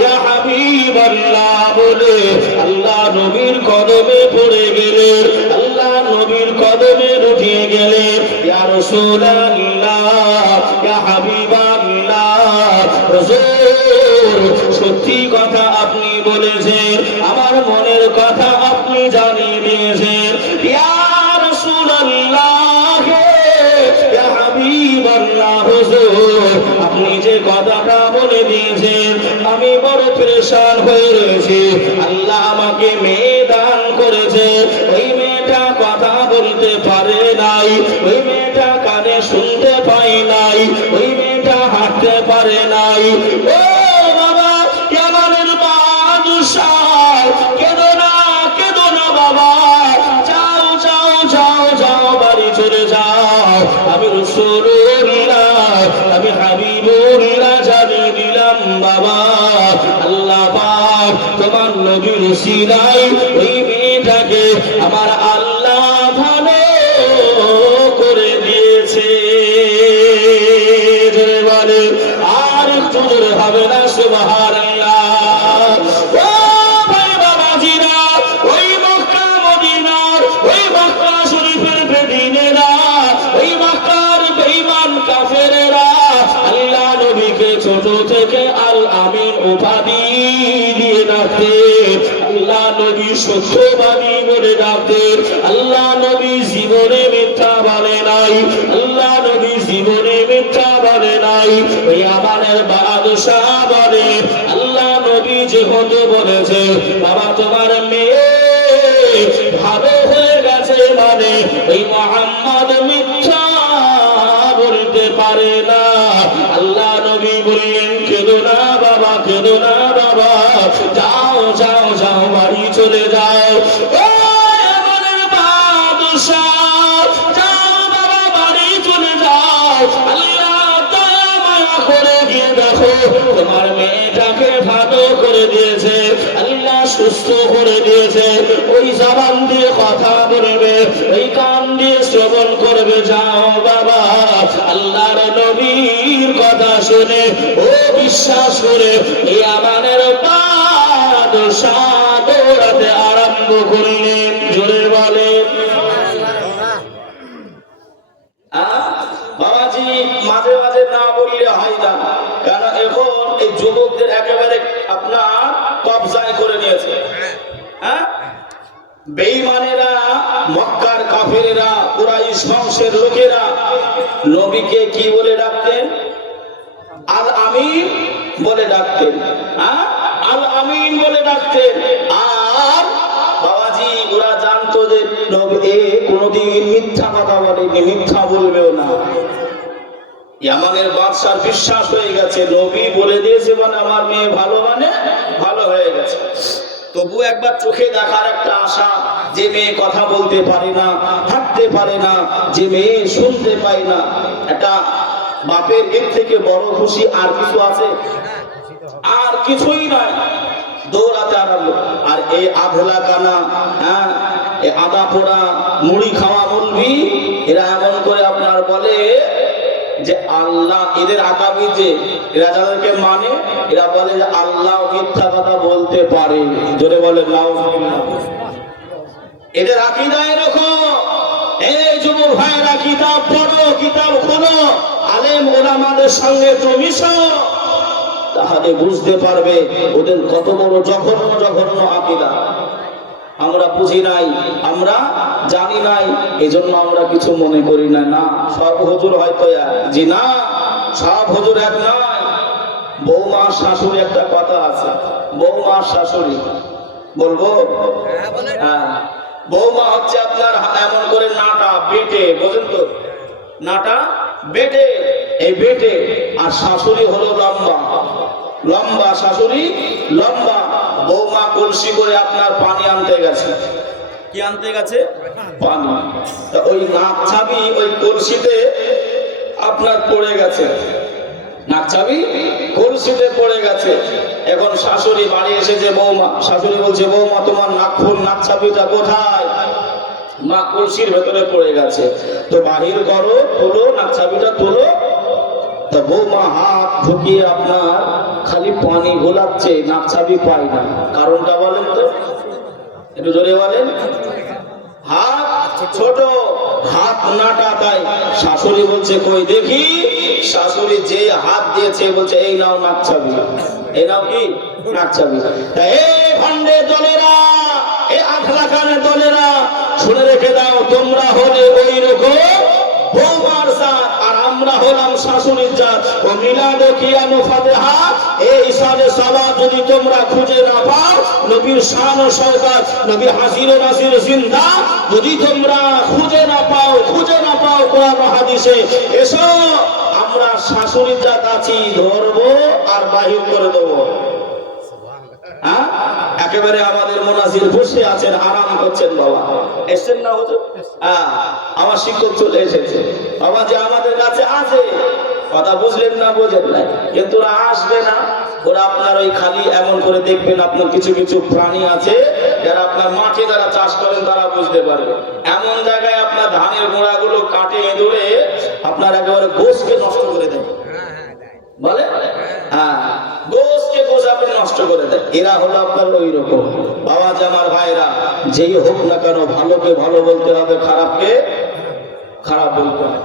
ইয়া হাবিবাল্লাহ বলে আল্লাহ নবীর কদমে পড়ে গেলেন, আল্লাহ নবীর কদমে উঠে গেলেন। ইয়া রাসূলুল্লাহ ইয়া হাবিবাল্লাহ, হুজুর সত্যি কথা আপনি বলেছেন, আমার মনের কথা আপনি জানিয়ে দিয়েছেন। ইয়া রাসূলুল্লাহ ইয়া হাবিবাল্লাহ, হুজুর আপনি যে কথাটা বলে দিয়েছেন আমি বড় পেরেশান হয়ে রয়েছি। আল্লাহ আমাকে মেয়ে দান করেছে, ওই মেয়েটা কথা বলতে পারে নাই, ওই মেয়েটা কানে শুনতে পায় নাই, ওই মেয়েটা হাঁটতে পারে নাই। ও বাবা ইয়ামানের বাদশাহ, কেঁদো না বাবা, যাও যাও যাও যাও, বাড়ি চলে যাও। আমি রাসূলুল্লাহ, আমি হাবিবুল্লাহ জানিয়ে দিলাম বাবা, আল্লাহ পাক তোমার নবীর উসিলায় ওই মেয়েটাকে আমার আল্লাহ ভালো করে দিয়েছে। জোরে বলে, আর একটু জোরে হবে না সুবহানাল্লাহ। ও ভাই বাবাজিরা, ওই মক্কা মদিনার, ওই মক্কা শরীফের বেদিনেরা, ওই মক্কার বেঈমান কাফেরেরা আল্লাহ নবীকে ছোট থেকে আল আমিন উপাধি দিয়ে ডাকতেন। আল্লাহ নবী সত্যবাদী বলে ডাকতেন। আল্লাহ নবী জীবনে মিথ্যা বলে নাই, আল্লাহ নবী জীবনে মিথ্যা বলে নাই। ওই আমাদের বাদশাহ বলে আল্লাহ নবী যেহেতু বলেছে বাবা তোমার মেয়ে ভালো হয়ে গেছে, মানে ওই মুহাম্মদ মিথ্যা বলতে পারে না। আল্লাহ নবী বললেন কেঁদো না বাবা, কেঁদো না বাবা, যাও যাও যাও, বাড়ি চলে যাও। ও আমাদের বাদশাহ, যাও বাবা, বাড়ি চলে যাও। আল্লাহ দয়া মায়া করে গিয়ে দেখো তোমার মেয়েটাকে ভালো করে দিয়েছে, আল্লাহ সুস্থ করে দিয়েছে। ওই জবান দিয়ে কথা বলবে, ওই কান দিয়ে শ্রবণ করবে। যাও বাবা, আল্লাহর নবীর কথা শুনে ও বিশ্বাস করে এই আমাদের বাদশাহ দৌড়াতে আরম্ভ করলেন। জোরে বলে বাবাজি, মাঝে মাঝে না বললে হয় না, কারণ এখন এই যুবকদের একেবারে আপনার কবজায় করে নিয়েছে। হ্যাঁ, বেঈমানেরা, মক্কার কাফেরেরা, কুরাইশ বংশের লোকেরা নবীকে কি বলে ডাকতেন? আল আমিন বলে ডাকতেন। হ্যাঁ, আল আমিন বলে ডাকতেন। আর বাবাজি ওরা জানতো যে নবী কোনোদিন মিথ্যা কথা বলেনি, মিথ্যা বলবেও না। ইয়ামানের বাদশার বিশ্বাস হয়ে গেছে, নবী বলে দিয়েছে মানে আমার মেয়ে ভালো, মানে ভালো হয়ে গেছে। তবু একবার চোখে দেখার একটা আশা, যে মেয়ে কথা বলতে পারে না, হাঁটতে পারে না, যে মেয়ে শুনতে পায় না, এটা বাপের এর থেকে বড় খুশি আর কিছু আছে? আর কিছুই নয়। দৌড়াতে আরম্ভ। আর এই আধলা কানা, হ্যাঁ, এই আদা পোড়া মুড়ি খাওয়া মুলবি, এরা এমন করে আপনার বলে যে আল্লাহ, এদের আগামী যে এরা যাদেরকে মানে, এরা বলে যে আল্লাহ মিথ্যা কথা বলতে পারে। জোরে বলে নাউজুবিল্লাহ। এদের আকীদা এরকম। এই যুবক ভাইরা, কিতাব পড়ো, কিতাব খোলো, আলেম ওলামাদের সঙ্গে তো মিশো, তাহলে বুঝতে পারবে ওদের কত বড় জঘন্য জঘন্য আকীদা। আমরা বুঝি নাই, আমরা জানি নাই, এজন্য আমরা কিছু মনে করি না। না, সব হুজুর হয়তো এক। জি না, সব হুজুর এক নয়। বৌমা শাশুড়ি একটা কথা আছে, বৌমা শাশুড়ি বলবো? হ্যাঁ, বৌমা হচ্ছে আপনার এমন করে নাটা বেটে, বোঝেন তো, নাটা বেটে, এই বেটে। আর শাশুড়ি হলো লম্বা লম্বা, শাশুড়ি লম্বা। বৌমা কলসি করে আপনার পানি আনতে গেছে। কি আনতে গেছে? পানি। ওই নাক ছাবি ওই কলসিতে আপনার পড়ে গেছে, নাক ছাবি কলসিতে পড়ে গেছে। এখন শাশুড়ি বাড়ি এসেছে, বৌমা, শাশুড়ি বলছে বৌমা তোমার নাক ফুল, নাক ছাবিটা কোথায়? মা কলসির ভেতরে পড়ে গেছে, তো বাহির করো, তোলো, নাকছাবিটা তোলো। তা বৌমা হাত ঢুকিয়ে আপনার খালি পানি ঘোলাচ্ছে, নাকছাবি পায় না। কারণটা বলেন তো, একটু জোরে বলেন। হাত ছোট, হাত নাটা, তাই শাশুড়ি বলছে কই দেখি। শাশুড়ি যে হাত দিয়েছে বলছে এই নাও নাকছাবি, এই নাও কি নাকছাবি। তাই এই ভান্ডে দলেরা, এই আখলা কানের দলেরা, শুনে রেখে দাও, তোমরা হলে ওই রকম বৌমার জাত, আর আমরা হলাম শাশুড়ির জাত। ও মিলাদ কিয়াম ফাতিহা এই সালে সওয়াব যদি তোমরা খুঁজে না পাও, নবীর শান ও শওকত, নবী হাজির ও নাসির জিন্দা যদি তোমরা খুঁজে না পাও কোরআন ও হাদিসে, এসো আমরা শাশুড়ির জাত আছি, ধরবো আর বাহির করে দেবো। হ্যাঁ, একেবারে আমাদের মুনাজির বসে আছেন, আরাম করছেন। বাবা এসছেন না হুজুর? হ্যাঁ, আমার শিক্ষক চলে এসেছে। বাবা যে আমাদের কাছে আছে, কথা বুঝলেন না বোঝেন নাই, কিন্তু ওরা আসবে না। ওরা আপনার ওই খালি এমন করে দেখবেন, আপনার কিছু কিছু প্রাণী আছে যারা আপনার মাঠে যারা চাষ করেন তারা বুঝতে পারবে। এমন জায়গায় আপনার ধানের গোড়াগুলো কাটে এঁদুরে আপনার একেবারে গোশকে নষ্ট করে দেয়, বলে হ্যাঁ, গোশকে গোছাবে নষ্ট করে দেয়। এরা হলো আপনার ওই রকম। বাবা যে আমার ভাইরা, যেই হোক না কেন ভালোকে ভালো বলতে হবে, খারাপকে খারাপ বলতে হবে।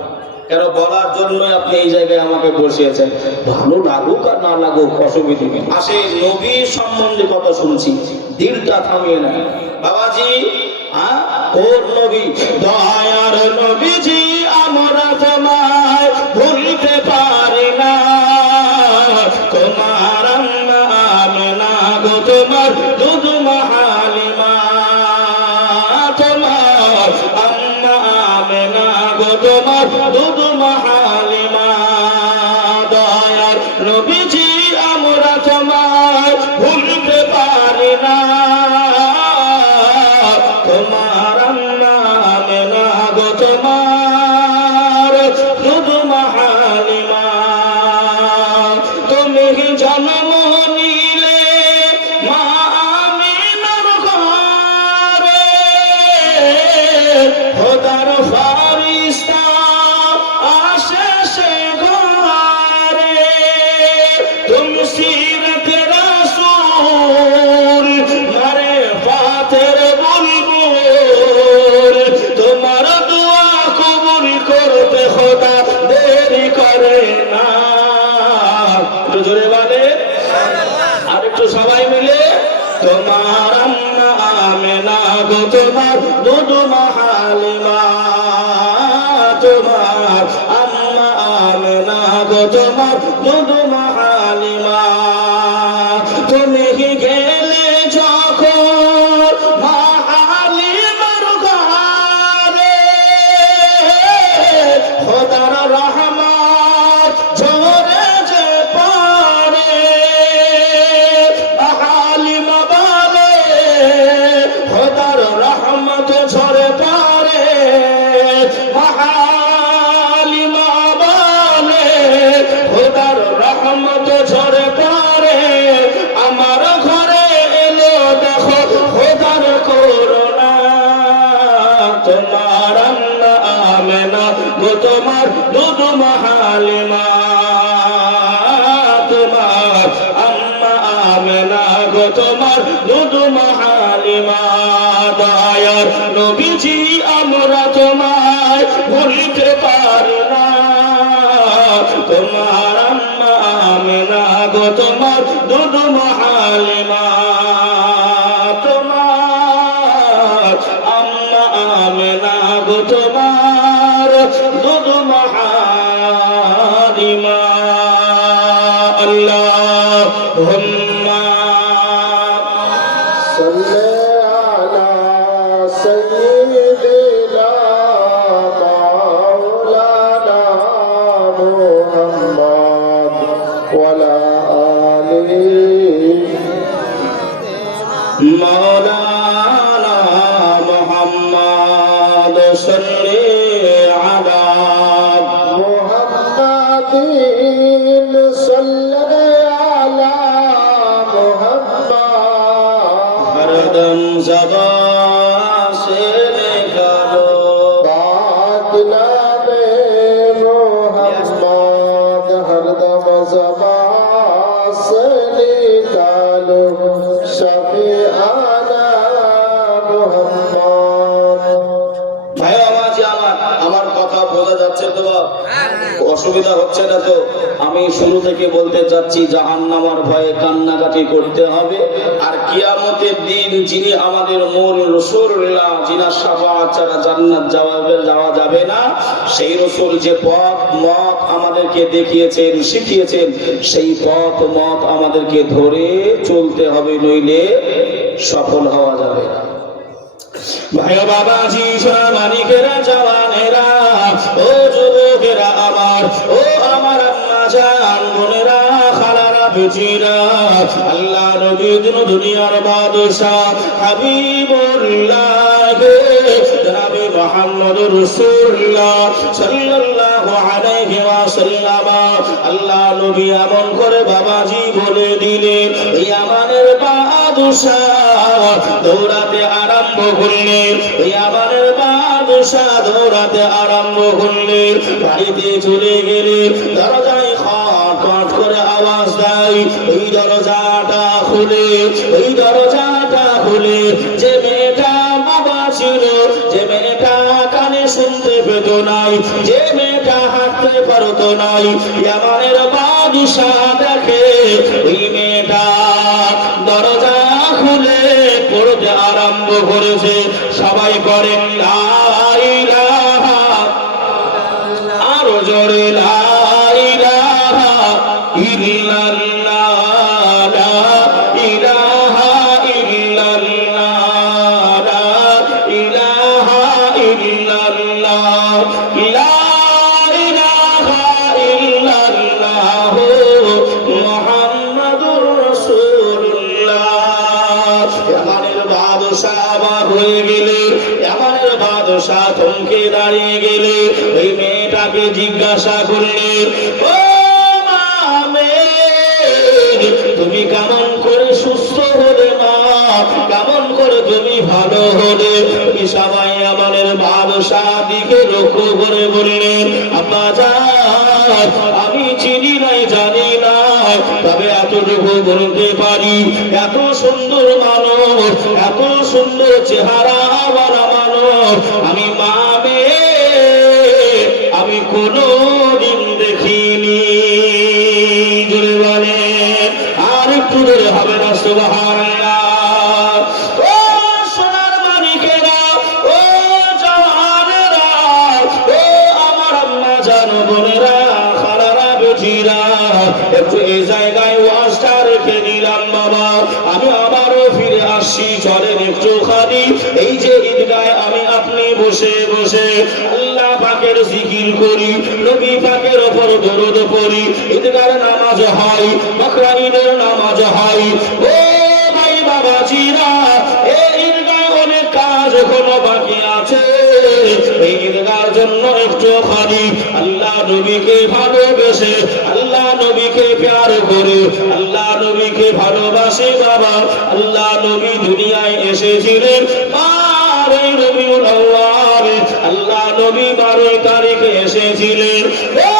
কেন বলার জন্যই আপনি এই জায়গায় আমাকে বসিয়েছেন। ভালো লাগুক আর না লাগুক অসুবিধা নেই। আসে নবীর সম্বন্ধে কথা শুনছি, দিলটা থামিয়ে না বাবাজি। ওর নবী, দয়ার নবীজি, আমরা তোমায় ভুলতে পারি না। তোমার আম্মা আমেনা গো, তোমার দুধমা হালিমা, তোমার আম্মা আমেনা গো, তোমার দুধমা হালিমা। দয়ার নবীজি, আমরা তোমায় ভুলতে পারি না। তোমার আম্মা আমেনা গো, তোমার দুধমা হালিমা। তুমি জন্ম নিলে মা আমিনার ঘরে, খোদার ফারিস্তা আসে সে ঘরে। তুমি সিরত রাসূল, মারে ফাতের বুলবুল, তোমার দোয়া কবুল করতে খোদা দেরি করে না। জোরে বলে আর একটু সবাই মিলে। তোমার আম্মা আমেনা গো, তোমার দুধমা হালিমা, তোমার আম্মা আমেনা গো, তোমার দুধমা হালিমা। তুমি গেলে যখন মা হালিমার ঘরে, খোদার রহমত ঝরে যে পড়ে। হালিমা বলে খোদার রহমত ঝরে পড়ে। হালিমা বলে খোদার রহমত ঝরে পড়ে। আমার ঘরে এলো দেখো খোদার করুণা। তোমার আম্মা আমেনা গো, তোমার দুধমা হালিমা, তোমার আম্মা আমেনা গো, তোমার দুধমা হালিমা। দয়ার নবীজি, আমরা তোমায় ভুলতে পারি না। তোমার আম্মা আমেনা গো, তোমার দুধমা হালিমা, তোমার আম্মা আমেনা গো, তোমার দুধমা হালিমা। আল্লাহুম্মা صلی علی سیدنا مولانا محمد وعلى آله مولانا محمد صلی علی محمد صلی علی محمد हरदम ज़बान से निकल हर दम ज़बान से निकालो शफीआना मुहम्मद। ভাই আওয়াজ আমার কথা বোঝা যাচ্ছে তো? অসুবিধা হচ্ছে না তো? আমি শুরু থেকে বলতে চাচ্ছি, জাহান্নামের ভয়ে কান্নাকাটি করতে হবে। আর কিয়ামতের দিন যিনি আমাদের মূল রাসূলুল্লাহ, যিনার শাফাআত ছাড়া জান্নাত যাওয়া যাবে না, সেই রাসূল যে পথ মত আমাদেরকে দেখিয়েছেন, শিখিয়েছেন, সেই পথ মত আমাদেরকে ধরে চলতে হবে, নইলে সফল হওয়া যাবে না। ভাই বাবাজি, সোনা মানিকেরা, জওয়ানেরা, ও যুবকেরা আমার, ও আমার আম্মা জান, বোনেরা, খালারা, বেটিরা, আল্লাহ নবী দুনিয়ার বাদশাহ হাবিবুল্লাহ জনাবে মুহাম্মদুর রাসূলুল্লাহ সাল্লাল্লাহু আলাইহি ওয়াসাল্লাম, আল্লাহ নবী এমন করে বাবাজি বলে দিলেন, এই আমানের বাদশাহ দৌড়াতে আরম্ভ করলেন, এই আমানের বাদশাহ দৌড়াতে আরম্ভ করলেন। বাড়িতে চলে গেলেন, দরজায় খট খট করে আওয়াজ দেয়, এই দরজাটা খুলে, এই দরজাটা খুলে। যে মেয়েটা বাবা ছিল, যে মেয়েটা কানে শুনতে পেত নাই, যে মেয়েটা হাঁটতে পারতো নাই, আমানের বাদশাহ দেখে ওই মেয়েটা দরজা খুলে পড়তে আরম্ভ করেছে। সবাই করেন লা ইলাহা, আরো জোরে লা ইলাহা ইল্লাল্লাহ, লা ইলাহা ইল্লাল্লাহ, লা ইলাহা ইল্লাল্লাহ, লা ইলাহা ইল্লাল্লাহ মুহাম্মাদুর রাসূলুল্লাহ। আমানের বাদশাহ অবাক হয়ে গেলে, আমানের বাদশাহ থমকে দাঁড়িয়ে গেলে, ওই মেয়েটাকে জিজ্ঞাসা করলেন, ও মামে, তুমি কেমন করে সুস্থ হলে মা, কেমন করে তুমি ভালো হলে? সবাই আমাদের বাদশাহ দিকে লক্ষ্য করে বললেন, আব্বা জান, আমি চিনি নাই, জানি না, তবে এতটুকু বলতে পারি, এত সুন্দর মানুষ, এত সুন্দর চেহারা আমার মানুষ আমি মামে আমি কোনদিন দেখিনি। জোরে বলে, আর একটু জোরে হবে না? সুবহানাল্লাহ। ও সোনার মানিকেরা, ও জওয়ানেরা, ও আমার আম্মা জান, বোনেরা, খালারা, বেটিরা, একটু এই জায়গায় ওয়াজটা রেখে দিলাম বাবা, আমি আবারও ফিরে আসছি। চলেন একটু খালি এই যে ঈদগায় আমি আপনি বসে বসে আল্লাহ পাকের জিকির করি, নবী পাকের ওপর দরুদ পড়ি, ঈদগার নামাজ হয়, বকরা ঈদের নামাজ হয়। ও ভাই বাবাজিরা, এই ঈদগায় অনেক কাজ এখনো বাকি আছে। এই ঈদগার জন্য একটু খালি আল্লাহ নবীকে ভালোবেসে, আল্লাহ নবীকে প্যার করে, আল্লাহ নবীকে ভালোবাসে বাবা। আল্লাহ নবী দুনিয়ায় এসেছিলেন 12 রবিউল আউয়াল, আল্লাহ নবী 12 তারিখে এসেছিলেন। ও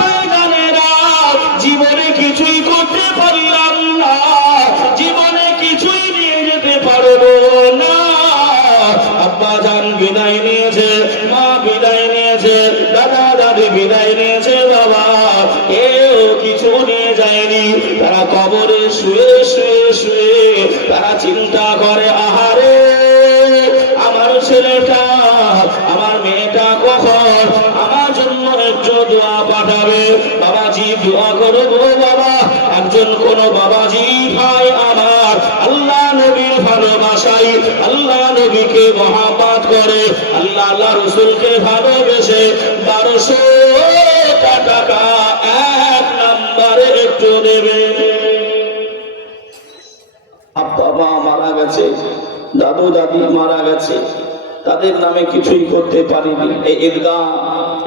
ভাইজানেরা, জীবনে কিছুই করতে পারলাম না, জীবনে কিছুই নিয়ে যেতে পারবো না। আব্বা জান বিদায় নিয়েছে, মা বিদায় নিয়েছে, দাদা দাদি বিদায় নিয়েছে বাবা, কেউ কিছু নিয়ে যায়নি। তারা কবরে শুয়ে শুয়ে শুয়ে তারা চিন্তা করে, আহারে আমার ছেলেটা, আমার মেয়েটা কখন আমার জন্য একটু দোয়া পাঠাবে। বাবাজি দোয়া করবো বাবা, একজন কোন বাবাজি ভাই আমার আল্লাহ নবীর ভালোবাসাই, আল্লাহ নবীকে মহাব্বত করে, আল্লাহ আল্লাহ রসুলকে ভালোবেসে 1200 টাকা এক নম্বরে একটু দেবেন। আব্বা মা মারা গেছে, দাদু দাদি মারা গেছে, তাদের নামে কিছুই করতে পারিনি। এই ঈদগাহ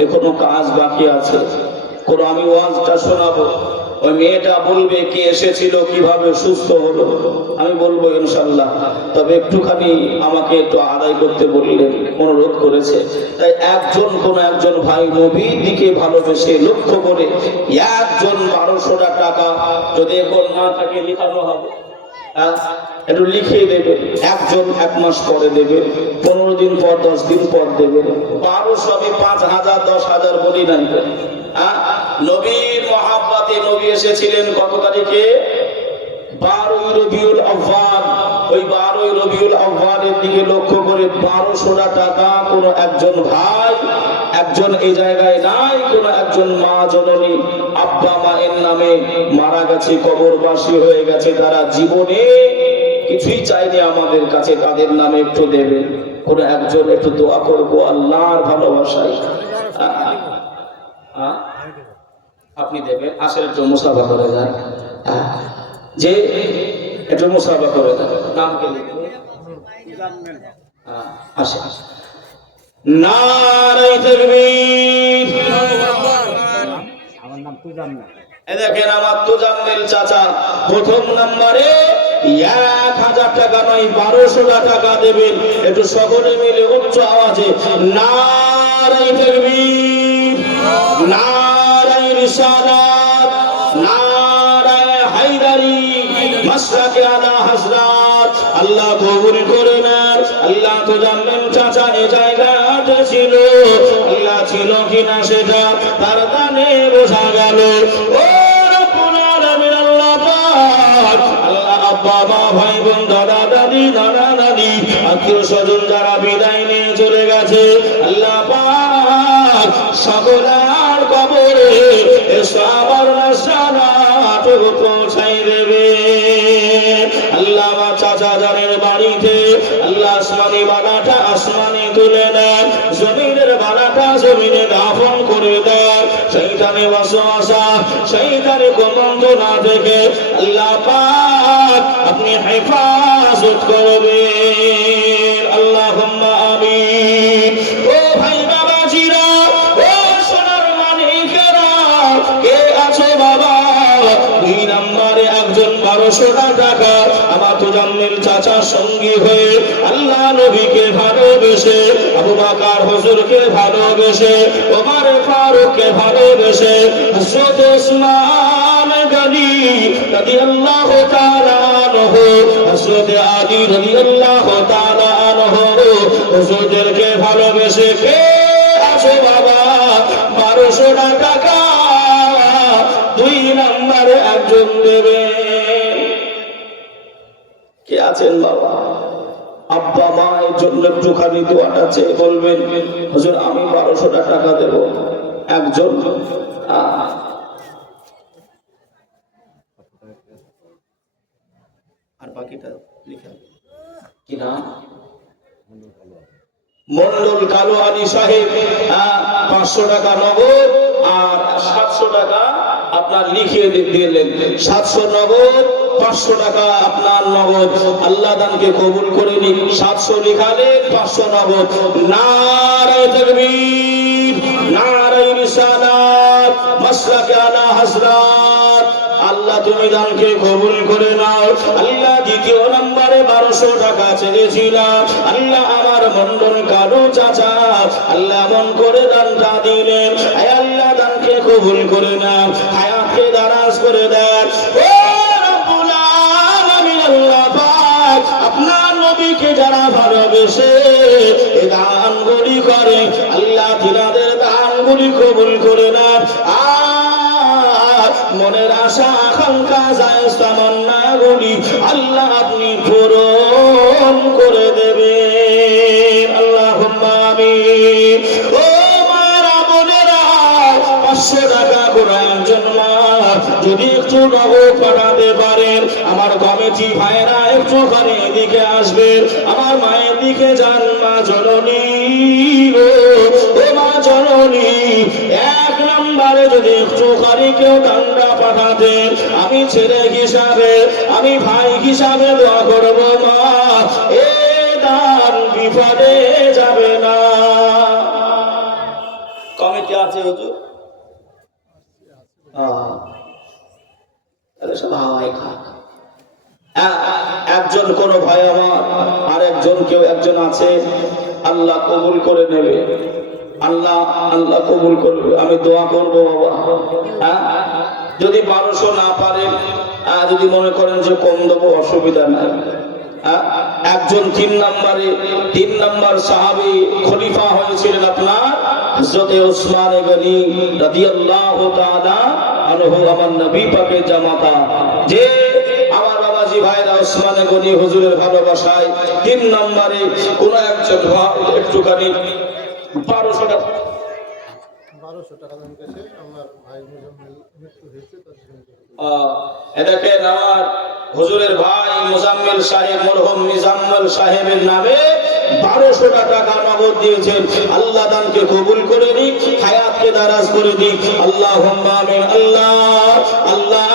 এখনো কাজ বাকি আছে। কোন আমি ওয়াজটা শোনাবো, ওই মেয়েটা বলবে কে এসেছিল, কিভাবে সুস্থ হলো, আমি বলবো ইনশাল্লাহ। তবে একটুখানি আমাকে একটু আদায় করতে বললেন, অনুরোধ করেছে। তাই কোন একজন ভাই নবীর দিকে ভালোবেসে লক্ষ্য করে একজন 1200 টাকা যদি এখন না থাকে লিখানো হবে, একটু লিখিয়ে দেবে। একজন 1 মাস পরে দেবে, 15 দিন পর, 10 দিন পর দেবে। 1200 আমি 5000 10,000 বলি নাই। নবীর মহাব্বতে নবী এসেছিলেন কত তারিখে? 12ই রবিউল আউয়াল। ওই 12ই রবিউল আউয়ালের দিকে লক্ষ্য করে 1200 টাকা কোন একজন ভাই, একজন এই জায়গায় নাই, কোন একজন মা জননী আব্বা মায়ের নামে মারা গেছে, কবরবাসী হয়ে গেছে, তারা জীবনে কিছুই চাইনি আমাদের কাছে, তাদের নামে একটু দেবেন। কোন একজন একটু দোয়া করবো আল্লাহর ভালোবাসায়। আপনি দেবেন, আসলে একটু মুসাফা করে যান, যে একটু মুসাফা করে যান। নামকে লিখবে, আসে। নারায়ে তাকবীর। আমার নাম তুজাম্মেল। এই দেখেন আমার তুজাম্মেল চাচা প্রথম নম্বরে 1000 টাকা নয় 1200 টাকা দেবেন। একটু সকলে মিলে উচ্চ আওয়াজে নারায়ে তাকবীর, নারায়ে রিসালাত, নারায়ে হায়দারি, মাসরাকে আলা হযরত। আল্লাহ কবুল করে নেন। আল্লাহ তুজাম্মেল চাচা এই জায়গাতে ছিল, আল্লাহ ছিল কিনা সেটা তার দানে বোঝা গেল। ও রব্বুল আলামিন, আল্লাহ পাক, আল্লাহ আব্বা মা ভাই বোন দাদা দাদি নানা নানি আত্মীয় স্বজন যারা বিদায় নিয়ে চলে গেছে, আল্লাহ পাক সকলের কবরে সবার নাশানাত পৌঁছাই দেবে। আল্লাহ আমার চাচা জানের বাড়িতে আল্লাহ আসমানি বালাটা আসমানি তুলে নেন, জমিনের বালাটা জমিনে দাফন করে দেন। শয়তানে ওয়াসওয়াসা, শয়তানে কুমন্ত্রণা থেকে আল্লাহ পাক আপনি হেফাজত করবেন। আল্লাহুম্মা আমিন। ও ভাই বাবাজিরা, ও সোনার মানিকেরা, কে আছো বাবা? 2 নম্বরে একজন 1200 টাকা আমার তুজাম্মেল চাচার সঙ্গী হয়ে আল্লাহ নবীকে ভালোবেসে, আবু বকর হুজুরকে ভালোবেসে, ওমর ফারুককে ভালোবেসে, হযরত ওসমান গনি রাদিয়াল্লাহু তাআলা আনহু, হযরত আলী রাদিয়াল্লাহু তাআলা আনহু হুজুরদেরকে ভালোবেসে কে আছো বাবা? 1200 টাকা 2 নম্বরে একজন দেবে। কে আছেন বাবা? আব্বা মায়ের জন্য একটুখানি দোয়াটা চেয়ে বলবেন, হুজুর আমি 1200 টাকা দেব। একজন আর বাকিটা লিখে কি নাম? মন্ডল কালো আলী সাহেব। 500 টাকা নগদ আর 700 টাকা আপনার লিখিয়ে দিলেন। 700 নগদ, 500 টাকা আপনার নগদ। আল্লাহ দানকে কবুল করে নিন। 700 লিখালেন, 500 নগদ। নারায়ে তাকবীর, নারায়ে রিসালাত, মাসরাকে আলা হযরত। আল্লাহ তুমি দানকে কবুল করে নাও। আল্লাহ 2 নম্বরে 1200 টাকা চেয়েছিলাম, আল্লাহ আমার মন্ডল কালো চাচা আল্লাহ মন করে দানটা দিলেন। হে আল্লাহ দানকে কবুল করে নাও, হায়াতকে দারাজ করে দেন। ও রব্বুল আলামিন, আল্লাহ পাক আপনার নবীকে যারা ভালোবেসে এই দানগুলি করে, আল্লাহ তিনাদের দানগুলি কবুল করে নেন। মনের আশা আকাঙ্ক্ষা জায়েজ তামান্নাগুলি আল্লাহ আপনি পূরণ করে দেবেন। আল্লাহুম্মা আমিন। ও মারা বোনেরা, 500 টাকা করে একজন মা যদি একটু নগদ পাঠাতে পারেন, আমার কমিটি ভাইরা একটুখানি এদিকে আসবেন, আমার মায়ের দিকে যান। মা জননী, ও মা জননী, 1 নম্বরে যদি একটুখানি কেউ টান্ডা পাঠাতেন, আমি ছেলে হিসাবে, আমি ভাই হিসাবে দোয়া করব মা, এ দান বিপদে যাবে না। কমিটি আছে হুজুর? সব হাওয়াই খাক। একজন কোন ভাই আমার আর একজন কেউ একজন আছে, আল্লাহ কবুল করে নেবে, আল্লাহ আল্লাহ কবুল করবে। আমি দোয়া করবো বাবা। যদি 1200 না পারেন, যদি মনে করেন যে কম দেবো, অসুবিধা নাই। একজন 3 নম্বর সাহাবী খলিফা হয়েছিলেন আপনার হযরতে ওসমান গনি রাদিয়াল্লাহু তাআলা আনহু, আমার নবী পাকের জামাতা। যে আমার বাবাজি ভাইরা ওসমান গনি হুজুরের ভালোবাসায় 3 নম্বরে কোন একজন একটুখানি 1200 টাকা দান করেছে। আমার ভাই মুজাম্মিল মৃত্যু হয়েছে, তার জন্য দেখেন আমার হুজুরের ভাই মুজাম্মিল সাহেব, মরহুম নিজাম্মল সাহেবের নামে 1200 টাকা নগদ দিয়েছেন। আল্লাহ দানকে কবুল করে দিক, হায়াতকে দারাজ করে দিক। আল্লাহুম্মা আমিন। আল্লাহ আল্লাহ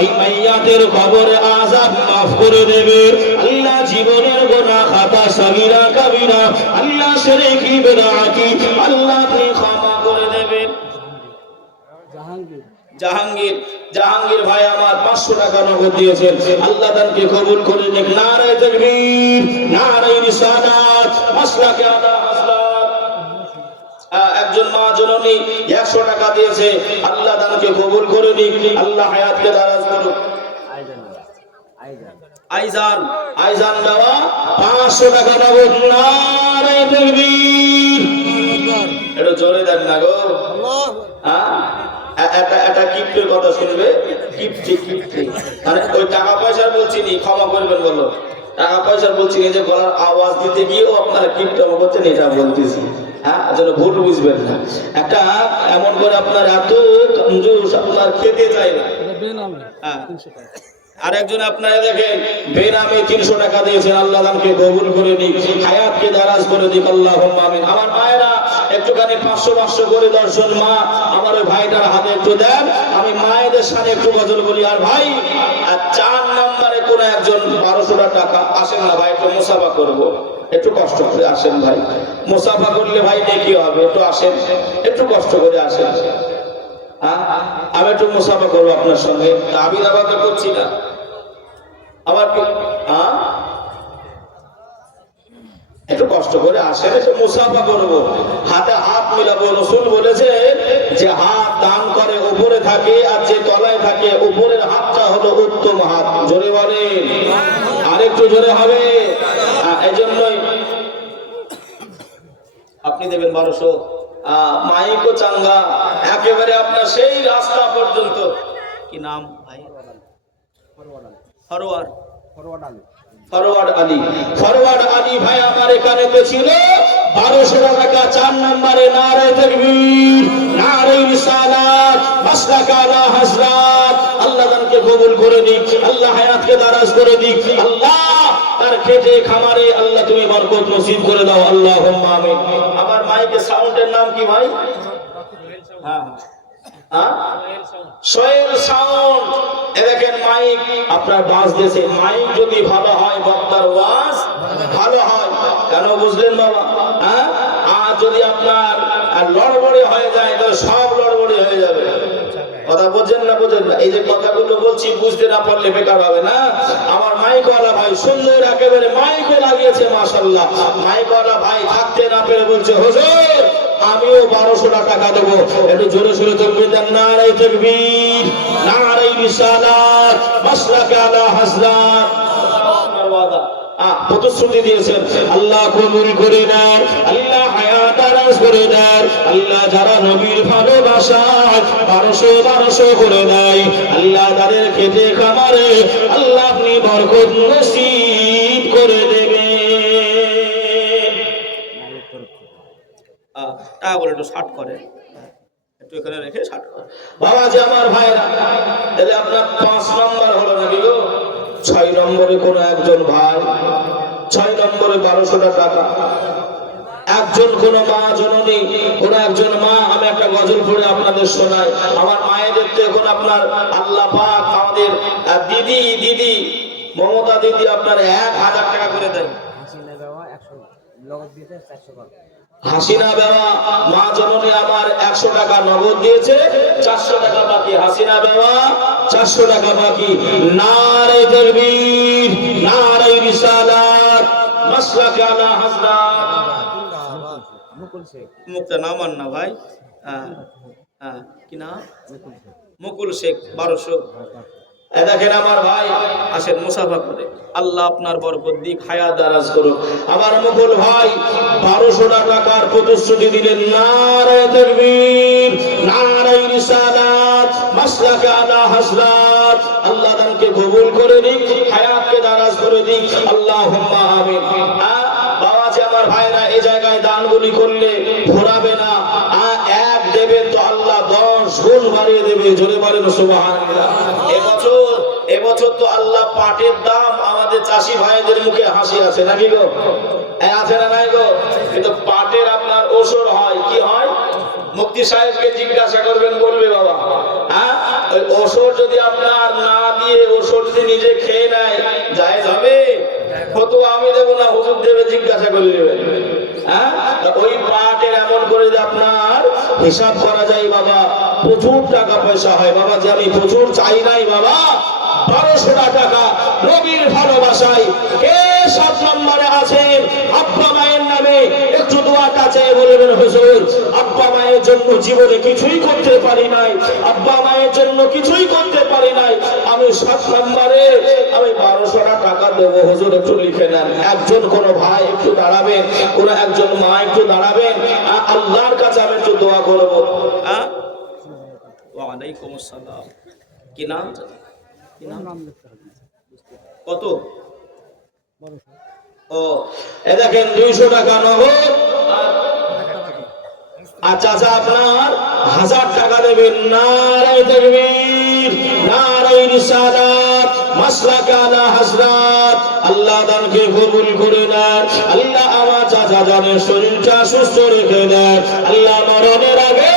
এই মাইয়াতের কবরে আযাব মাফ করে দেবে আল্লাহ। জীবনের গুনাহ খাতা সগীরা কবিরা আল্লাহ শিরকি বিদআতি আল্লাহ আপনি ক্ষমা করে দেবেন। জাহাঙ্গীর ভাই আমার 500 টাকা নগদ দিয়েছেন। আল্লাহ দানকে কবুল করে নিক। নারায়ে তাকবীর, নারায়ে রিসালাত, মাসলাকে আলা হাসরাত। একজন মা জননী 100 টাকা দিয়েছে। আল্লাহ দানকে কবুল করে নিক, আল্লাহ হায়াতকে দারাজ করুক। আইজান বাবা 500 টাকা নগদ। নারায়ে তাকবীর, এটা জোরে দেন না গো। একটা গিফটের কথা শুনবে। গিফট মানে ওই টাকা পয়সার বলছি নি, ক্ষমা করবেন বলো। টাকা পয়সার বলছি যে গলার আওয়াজ দিতে গিয়েও আপনারা গিফট করছেন, এটা বলতেছি। যেন ভুল বুঝবেন না। একটা এমন করে আপনার এত কঞ্জুস, আপনার খেতে চাই না। আর একজন আপনারা দেখেন বেনামে 300 টাকা দিয়েছেন। আল্লাহ দানকে কবুল করে নিক, হায়াতকে দারাজ করে দিক। আল্লাহুম্মা আমিন। আমার মায়েরা একটুখানি 500 করে দর্শন মা আমার ওই ভাইটার হাতে একটু দেন। আমি মায়েদের সাথে একটু গজল বলি। আর ভাই 4 নম্বরে কোন একজন 1200 টাকা আসেন না ভাই, একটু মুসাফা করব। একটু কষ্ট করে আসেন ভাই, মুসাফা করলে ভাই নেকি হবে। একটু আসেন, একটু কষ্ট করে আসেন। আমি একটু মুসাফা করবো আপনার সঙ্গে। আমি দাবা তো করছি না আমার কি। একটু কষ্ট করে আসেন, একটু মুসাফা করবো, হাতে হাত মিলাবো। রাসূল বলেছে যে হাত দান করে উপরে থাকে, আর যে তলায় থাকে উপরের হাতটা হলো উত্তম হাত। জোরে বলেন, আরেকটু জোরে হবে। এই জন্যই আপনি দেবেন 1200। মাইকো চাঙ্গা একেবারে আপনার সেই রাস্তা পর্যন্ত। কি নাম ভাই? ফরওয়ার্ড আলী ভাই আমার এখানে তো ছিল 1200 টাকা। 4 নম্বরে নারায়ে তাকবীর, নারায়ে রিসালাত, মাসলাকে আলা হাসরাত। আল্লাহ দানকে কবুল করে দিক, আল্লাহ হায়াতকে দারাজ করে দিক। আল্লাহ তার খেতে খামারে আল্লাহ তুমি বরকত নসিব করে দাও। আল্লাহুম্মা আমিন। আমার মাইকের সাউন্ডের নাম কি ভাই? সোহেল সাউন্ড। দেখেন মাইক আপনার বাস দেশে, মাইক যদি ভালো হয় বক্তার ওয়াজ ভালো হয়। কেন বুঝলেন বাবা? আর যদি আপনার লড়বড়ে হয়ে যায় তাহলে সব লড়বড়ে হয়ে যাবে। কথা বোঝেন না? বোঝেন না? এই যে কথাগুলো বলছি বুঝতে না পারলে বেকার হবে না। আমার মাইকওয়ালা ভাই সুন্দর একেবারে মাইকও লাগিয়েছে, মাশাআল্লাহ। মাইকওয়ালা ভাই থাকতে না পেরে বলছে হুজুর আমিও 1200 টাকা দেবো। একটু জোরে সোরে তাকবীর দেন। নারায়ে তাকবীর, নারায়ে রিসালাত, মাসলাকে আলা হাসরাত। প্রতিশ্রুতি দিয়েছেন আল্লাহ কবুল করে নেন, আল্লাহ হায়াত দারাজ করে দেন। আল্লাহ যারা নবীর ভালোবাসায় 1200 করে দেয়, আল্লাহ তাদের খেতে খামারে আল্লাহ আপনি বরকত নসিব করে দেবেন। টাকা করে একটু 60 করে, একটু এখানে রেখে 60 করে। বাবাজি আমার ভাইরা, তাহলে আপনার 5 নম্বর হলো নাকি গো? 6 নম্বরে কোন একজন ভাই 6 নম্বরে 1200 টাকা। একজন কোন মা জননী, কোন একজন মা, আমি একটা গজল পড়ে আপনাদের শোনাই। আমার মায়েদের তো এখন আপনার আল্লাহ পাক আমাদের দিদি মমতা দিদি আপনার 1000 টাকা করে দেয়। হাসিনা বাবা মা জননী আমার 100 টাকা নগদ দিয়েছে, 400 টাকা বাকি। হাসিনা বাবা 400 টাকা বাকি। নারে তাকবীর, নারে রিসালাত, মাসলাকে আলা হযরত মুক্তা নাম না ভাই। হ্যাঁ হ্যাঁ, কি নাম? মুকুল শেখ 1200। দেখেন আমার ভাই, আসেন মুসাফা করে, আল্লাহ আপনার বরকত দিক, হায়াত দারাজ করুন। আমার মুকুল ভাই 1200 টাকার প্রতিশ্রুতি দিলেন। নারে তাকবীর, নারে রিসালাত, মাসলাকে আলা হযরত। আল্লাহ দানকে কবুল করে দিক, হায়াতকে দারাজ করে দিক, আল্লাহুম্মা আমিন। বাবাজি আমার ভাইরা, এই জায়গায় দানগুলি করলে ঘোরাবে না। এক দেবেন তো আল্লাহ 10 গুণ বাড়িয়ে দেবে। জোরে বলেন সুবহানাল্লাহ। এবছর তো আল্লাহ পাটের দাম, আমাদের চাষি ভাইদের মুখে হাসি আছে নাকি গো? আছে না নাই গো? কিন্তু পাটের আপনার ওসর হয়, কি হয়? মুফতি সাহেবকে জিজ্ঞাসা করবেন, বলবে বাবা, হ্যাঁ ওই ওসর যদি আপনার না দিয়ে ওসর যদি নিজে খেয়ে নেয়, জায়েজ হবে? ফতোয়া আমি দেবো না, হুজুর দেবে, জিজ্ঞাসা করে নেবেন। হ্যাঁ, ওই পাটের এমন করে যে আপনার হিসাব করা যায় বাবা, প্রচুর টাকা পয়সা হয় বাবা। যে আমি প্রচুর চাই নাই বাবা, 1200 টাকা নবীর ভালোবাসায় কে 7 নম্বরে আছেন? আব্বা মায়ের নামে একটু দোয়াটা চেয়ে বলবেন, হুজুর আব্বা মায়ের জন্য জীবনে কিছুই করতে পারি নাই, আব্বা মায়ের জন্য কিছুই করতে পারি নাই, আমি 7 নম্বরে আমি 1200 টাকা দেবো, হুজুর একটু লিখে নেন। একজন কোন ভাই একটু দাঁড়াবেন, কোন একজন মা একটু দাঁড়াবেন, আল্লাহর কাছে আমি একটু দোয়া করবো। ওয়ালাইকুম আসসালাম। কি নাম? কত? ও দেখেন 200 টাকা নগদ। আচ্ছা আচ্ছা, আপনার 1000 টাকা দেবেন। নারে তাকবীর, নারে রিসালাত, মাসলাকে আলা হযরত। আল্লাহ দানকে কবুল করে নেন। আল্লাহ আমার চাচা জানের শরীরটা সুস্থ রেখে দেন। আল্লাহ মরণের আগে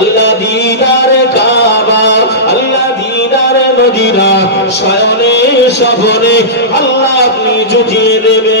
আল্লাহ দিদারে কাবা, আল্লাহ দিদারে মদিনা, শয়নে স্বপনে আল্লাহ আপনি জুটিয়ে দেবেন।